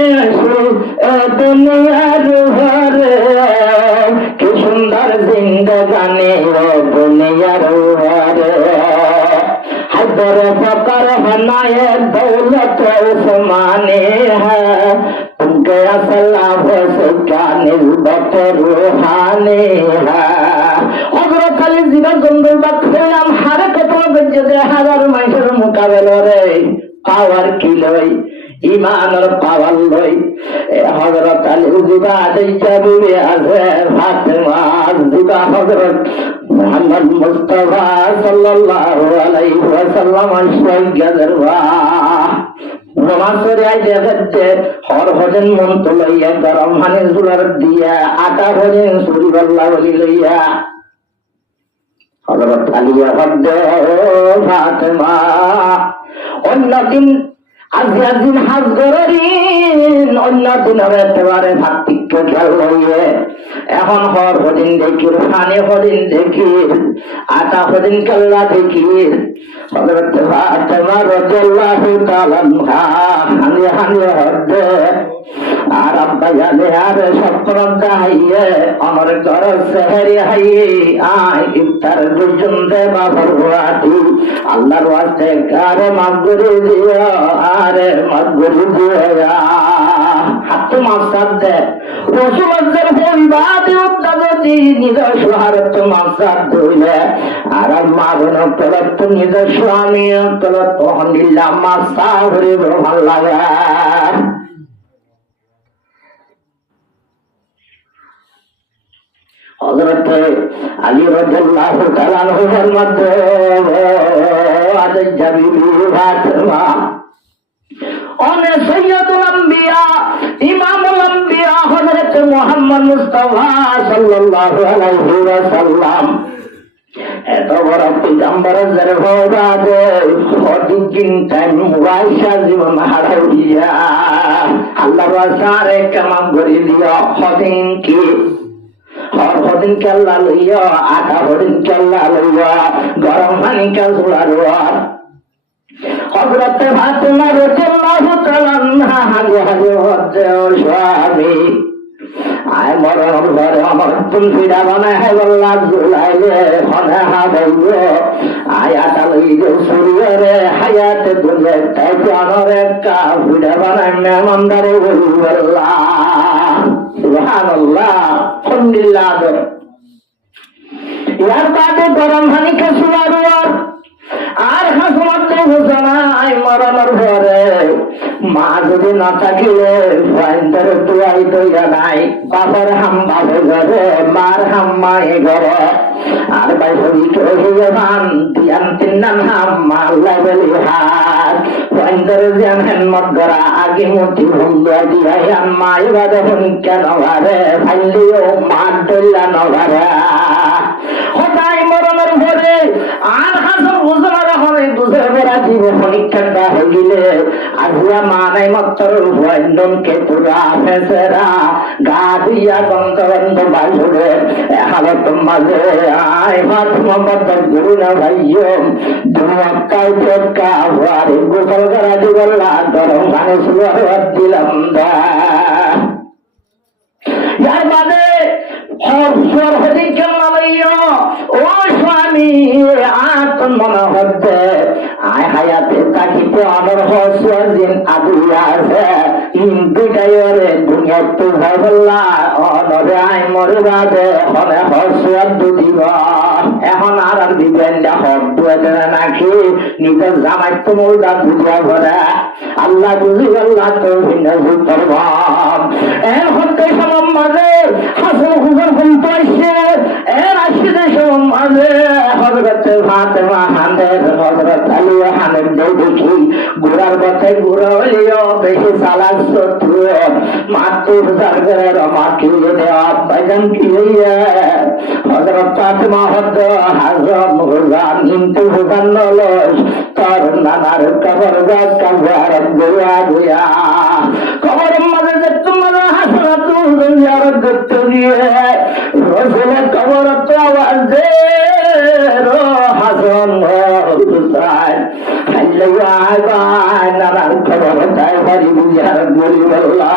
দুনিয়ার ঘরে কি সুন্দর জিন্দেগানি দুনিয়ার ঘরে হায়দর ফকর বনায়ে দৌলত উসমানে হ্যাঁ तुमके असलाफ से क्या निस्बत रूहानी है हजरत अली जीवन गंगल बखलाम हारे कतल बज्जते हजार माइसेर मुकाबला रे पावर की लई ईमान और पावर लई हजरत अली जुगा दैया बिबी আছে ফাতেমা जुगा हजरत मोहम्मद मुस्तफा सल्लल्लाहु अलैहि वसल्लम আশাইয়া দরবার নমাজরে আই দেখতে হর হজেন মন তো লইয়া গরম পানি চুলার দিয়া আটা হজেন চুরি বল্লা বলি লইয়া হযরত আলী হদ্দ ফাতেমা অন্যদিন আজিন হাজ গরিন অন্যদিনের একেবারে ভাতৃক্য খেয়াল লইয়ে এখন হর হদিন দেখি পানি হদিন দেখি আটা হদিন কাল্লা দেখি হযরত ফাতেমা রাদিয়াল্লাহু তাআলা হানি হানি হদ্দে আর আব্বা জানে আর স্বপ্ন দাইয়ে আমার ঘর সেহরি হাইয়ে আই ইফতার দুজন দে বাবার ওয়াতি আল্লাহর ওয়াস্তে কারে মাগরি দিও আরে মাগরি দিও হাত মাসাদ দে রসুলের পরিবার উত্তাদি নিজের সোহারত মাসাদ দইলে আর মাগন তরত নিজের স্বামী তরত হনিল্লা মাসা হরি ভাল লাগে হযরত আলী রাদিয়াল্লাহু তাআলা আনহুর মধ্যে আদে জাবিবি ফাতেমা অনে সৈয়দুল আম্বিয়া ইমামুল আম্বিয়া হযরত মুহাম্মদ মুস্তাফা সাল্লাল্লাহু আলাইহি ওয়াসাল্লাম এত বড় পয়গম্বরের দরবারে হদিন টাইম ওয়াইসা জীবন হারাইয়া আল্লাহর ওয়াসারে কামাম করে দিও হদিন কি হদিন কেল্লা লইয়া আটা হদিন কেল্লা লইয়া গরম পানি কাজুলার হযরত ফাতেমা রাদিয়াল্লাহু তাআলা আনহা হাজি হাজি হজ্জে স্বামী আয় মরণ ঘরে আমার তুম ফিডা বানায় হে বল্লা জুলাইলে হনে হাবাইও আয় আটা লইলে সুরিয়রে হায়াত দুনিয়া তাই জানরে কা ফিডা বানায় মেহমানদারে বল্লা সুবহানাল্লাহ আলহামদুলিল্লাহ ইয়ার বাদে গরম পানি কাজুলার আর হাসমাতে ঘোষণা আয় মরণের ঘরে মা যদি না থাকিলে ফাইন্দার দুয়াই দইয়া নাই বাবার হাম বাবে ঘরে মার হাম মায়ে ঘরে আর ভাই হবি হইয়া মান দিয়ান তিন্নান হাম মাল্লা বলি হাত ফাইন্দার জিয়ান হেনমত গড়া আগে মতি ভুন্দা দিয়া মায়ে বাদে হন কেন ঘরে ফাইলিও মার দইলা নঘরে হঠাৎ মরণের ঘরে আর হাসন বুঝলার হলে বুঝে বেড়া জীব পরীক্ষাটা হইলে আজিয়া মানাই মাত্র ভয়নকে পুরা ফেসেরা গা দিয়া গন্ধ গন্ধ বাসুরে হালত মাঝে আয় ভাত মোহাম্মদ গুরু না ভাইয় দুমক্কায় চক্কা হওয়ারে গোসল করা দিবল্লা গরম পানি সুয়ার দিলাম দা यार बादे हर हदी चलना लइयो ओ स्वामी आतन मना हदे आय हायाते ताकिते अमर हसदिन आदुया আছে ইনবিটায়রে দুনিয়া তো ভাবলা অনরে আই মরে বাদে হলে হসদ দুদিব এখন আর বিবেন্দা হদ দুয়াতে নাকি নিজের জামাই তো মোলদা বুঝা করে আল্লাহ বুঝি আল্লাহ তো ভিন্ন করব এর হতে সমম মাঝে হাসন হুজুর বলতেছে এর আসিতে সমম মাঝে হযরত ফাতেমা হানের হযরত আলী হানের দেখি গোড়ার কথায় গোড়া হইলো বেশি সালাত শত্রু মাতৃ জারগের মাকে দেওয়া বাইজান কি হইয়া হযরত ফাতেমা হদ হাজম হুজান ইনতু হুজান নলস তার নানার কবর গাছ কবর গোয়া গোয়া কবর মাঝে যে তোমার হাসনাত জিয়ারত করতে গিয়ে রসুল কবর তো আওয়াজ দে রো হাসন হুসাইন নানার খবর তাই ভারি জিয়ারত বলি বললা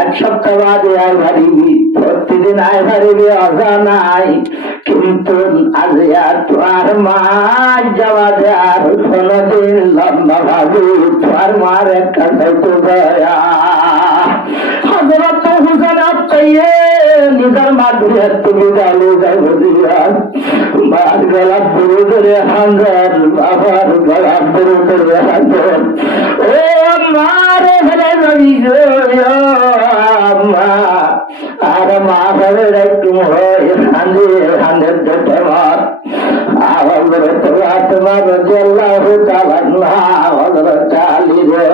এক সপ্তাহ বাদে আয় ভারিবি প্রতিদিন আয় ভারিবি অজানাই কিন্তু আজ আর তোমার মা যাওয়া যার কোনদিন লম্বা ভাবি তোমার মার একটা তো দয়া হযরত হুসেন আপতাইয়ে নিজের মাদুরিয়ার তুমি গালে যাবো দিয়া মার গলা বুড়ো ধরে হাজার বাবার গলা বুড়ো ধরে হাজার ও মারে ফেলে যাবি মা আর মা ফেলে একটু হয় হাঁদে হাঁদের জোটে মার হযরত ফাতেমা রাদিয়াল্লাহু তাআলা আনহা হযরত আলী রে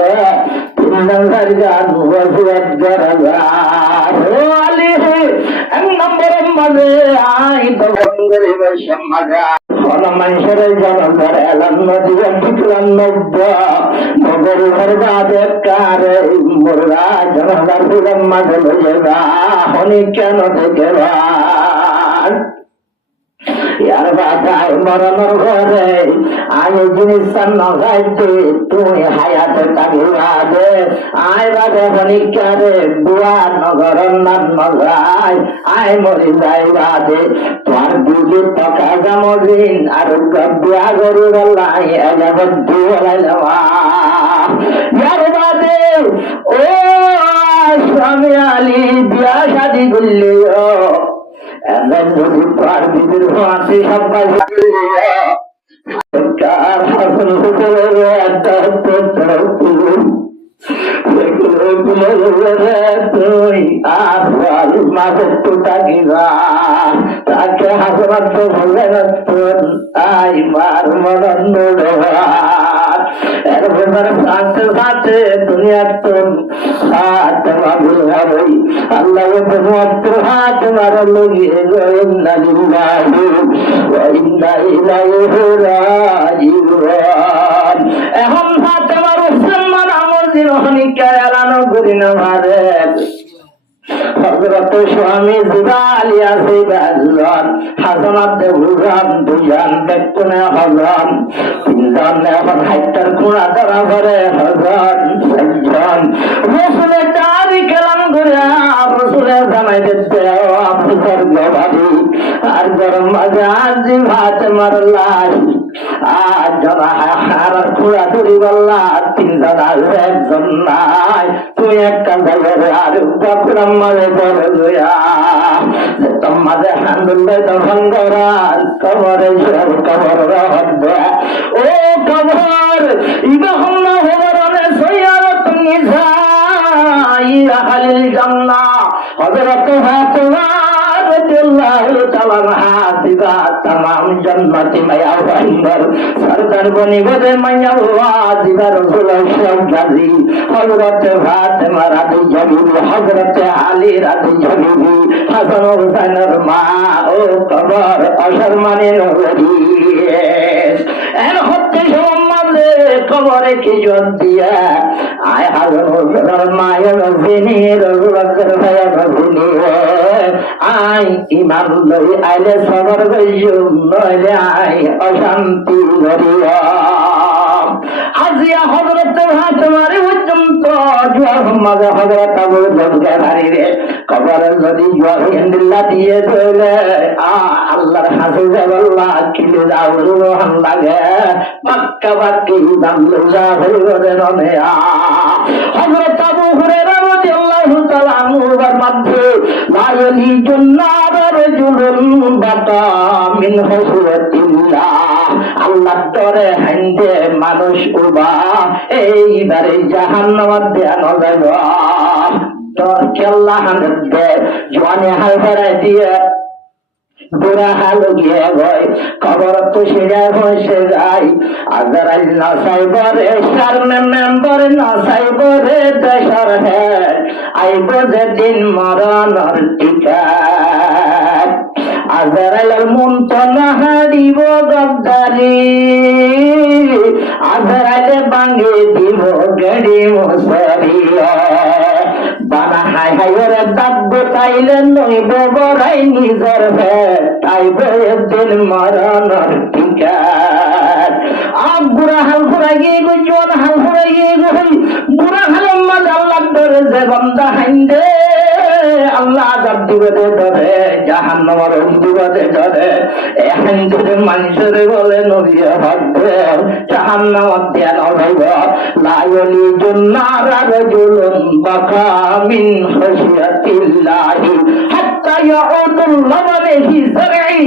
তিনবার গান ওয়াজিব গরাগার ও আলী এক নম্বর মাঝে আই তো বঙ্গরে বসে মাগা কোন মানুষের জনগণ এলান নদীর টিকলাম নব্বা নগর ঘর বাদে কারে মুরগা জনগণ দিলাম মাঝে লইয়া হনি কেন দেখে यार बाताय मरनर घरे आय जिनिस न गाइते तुई हायात तागिवा दे आय बादे हनिका रे बुआ नगर नाम मगाय आय मरि जाइबा दे तोर बुझे पका जामदिन আর বিয়া গরি গলাই আজাব দুলাইলাম यार बादे ओ स्वामी आली बिया शादी गुल्लियो এমন যদি তার বিবির হাতে সবাই তার হাসন হুজুরের একটা পুত্র তুই আর মাঝে তো তাকিবা তাকে হাসনাত তো বলে আই মার মরণ এরপর সাথে সাথে দুনিয়ার তো হাত মাগুল হবে আল্লাহ মাত্র হাত মারার লগে ইন্না লিল্লাহি ওয়া ইন্না ইলাইহি রাজিউন এখন হাত মার মুসলমান আমল দিন হনিকা এলানো করি না মারে হযরত স্বামী জিবালি আছে বাজান হাসনাত দেবুরাম দুজান বেকুনে হযরত তিনজন এখন হাইটার কোনা ধরা করে হযরত সজ্জন রাসূলের দাবি কালাম করে রাসূলের জানাই দিতে আফসর গবাদি আর গরম মাঝে আজ ভাত মারলা আজ জনা হার কোনা ধরি বললা তিন দুইজন আর একজন নাই, তুই একটা জায়গায় আর বকর আমারে বলে লইয়া তোমাদের হান্দুল্লাহ দফন করার কবরে সব কবর রহদ ও কবর ইবাহুল্লা হবরনে সৈয়ারত নিসা ইয়া আহলিল জান্নাহ হযরত ফাতিমা রাদিয়াল্লাহু তাআলা হাদিবা तमाम जन्नती माया बंदर सरदार बनी बदे माया वाजिबा रसूल सब गाजी हजरत फातिमा रादी जबीबी हजरत आली रादी जबीबी हसन हुसैन मा ओ कबर अशरमानी नबी एन होते सम्माने कबरे की जोत दिया आय हजरत हुसैन माया नबी रसूल भाया नबी आय इमाम लई आइले सबर गइयो नइले आय अशांति गरिया हाजिया हजरत फातिमारे পর্যন্ত জোয়ার মাঝে হযরত আবু বকর হারিরে কবরে যদি জোয়ার হিন্দিল্লা দিয়ে দিলে আল্লাহর হাফেজ আল্লাহ কিলে যাও রুহান লাগে মক্কা বাকি দাল্লা হইরে রনে হযরত আবু হুরায়রা রাদিয়াল্লাহু তাআলা আনহুর মধ্যে লা ইয়ালিজুন্নার রাজুলুন বাতা মিন হুসরাতিল্লাহ আল্লাহ তরে হাইন্দে মানুষ উবা এইবারে জাহান্নামে দেয়ানো যাবে তোর কেল্লা হান্দে জওয়ানে হাল ফেরাই দিয়ে বুড়া হাল গিয়ে গয় কবর তো সেরা বসে যাই আজরাইল না সাইবরে শর্মে মেম্বার না সাইবরে দেশর হে আইব যে দিন মরণর টিকাট আজরাইল মন তো না হারিব গদ্দারি আজরাইলে বাঙ্গে দিব গড়ি মসরিয়া বানা হাই হাই ওরে দাব্ব তাইলে নইব বড়াই নিজর হে তাইব দিন মরণর টিকাট বুড়া হাল ফুরাইয়ে গো জোয়ান হাল ফুরাইয়ে গো বুড়া হাল মাঝ আল্লাহ ধরে যে বান্দা হাইন্দে আল্লাহ আযাব দিবে ধরে জাহান্নামের দিবে ধরে এ হাইন্দে মানুষের বলে নবী হদ্দে জাহান্নামে দেন হইব লা ইয়ালিজুন্নার রাজুলুন বাকা মিন খাশিয়াতিল্লাহি হাত্তা ইয়াউদুল লাবানি ফি যারঈ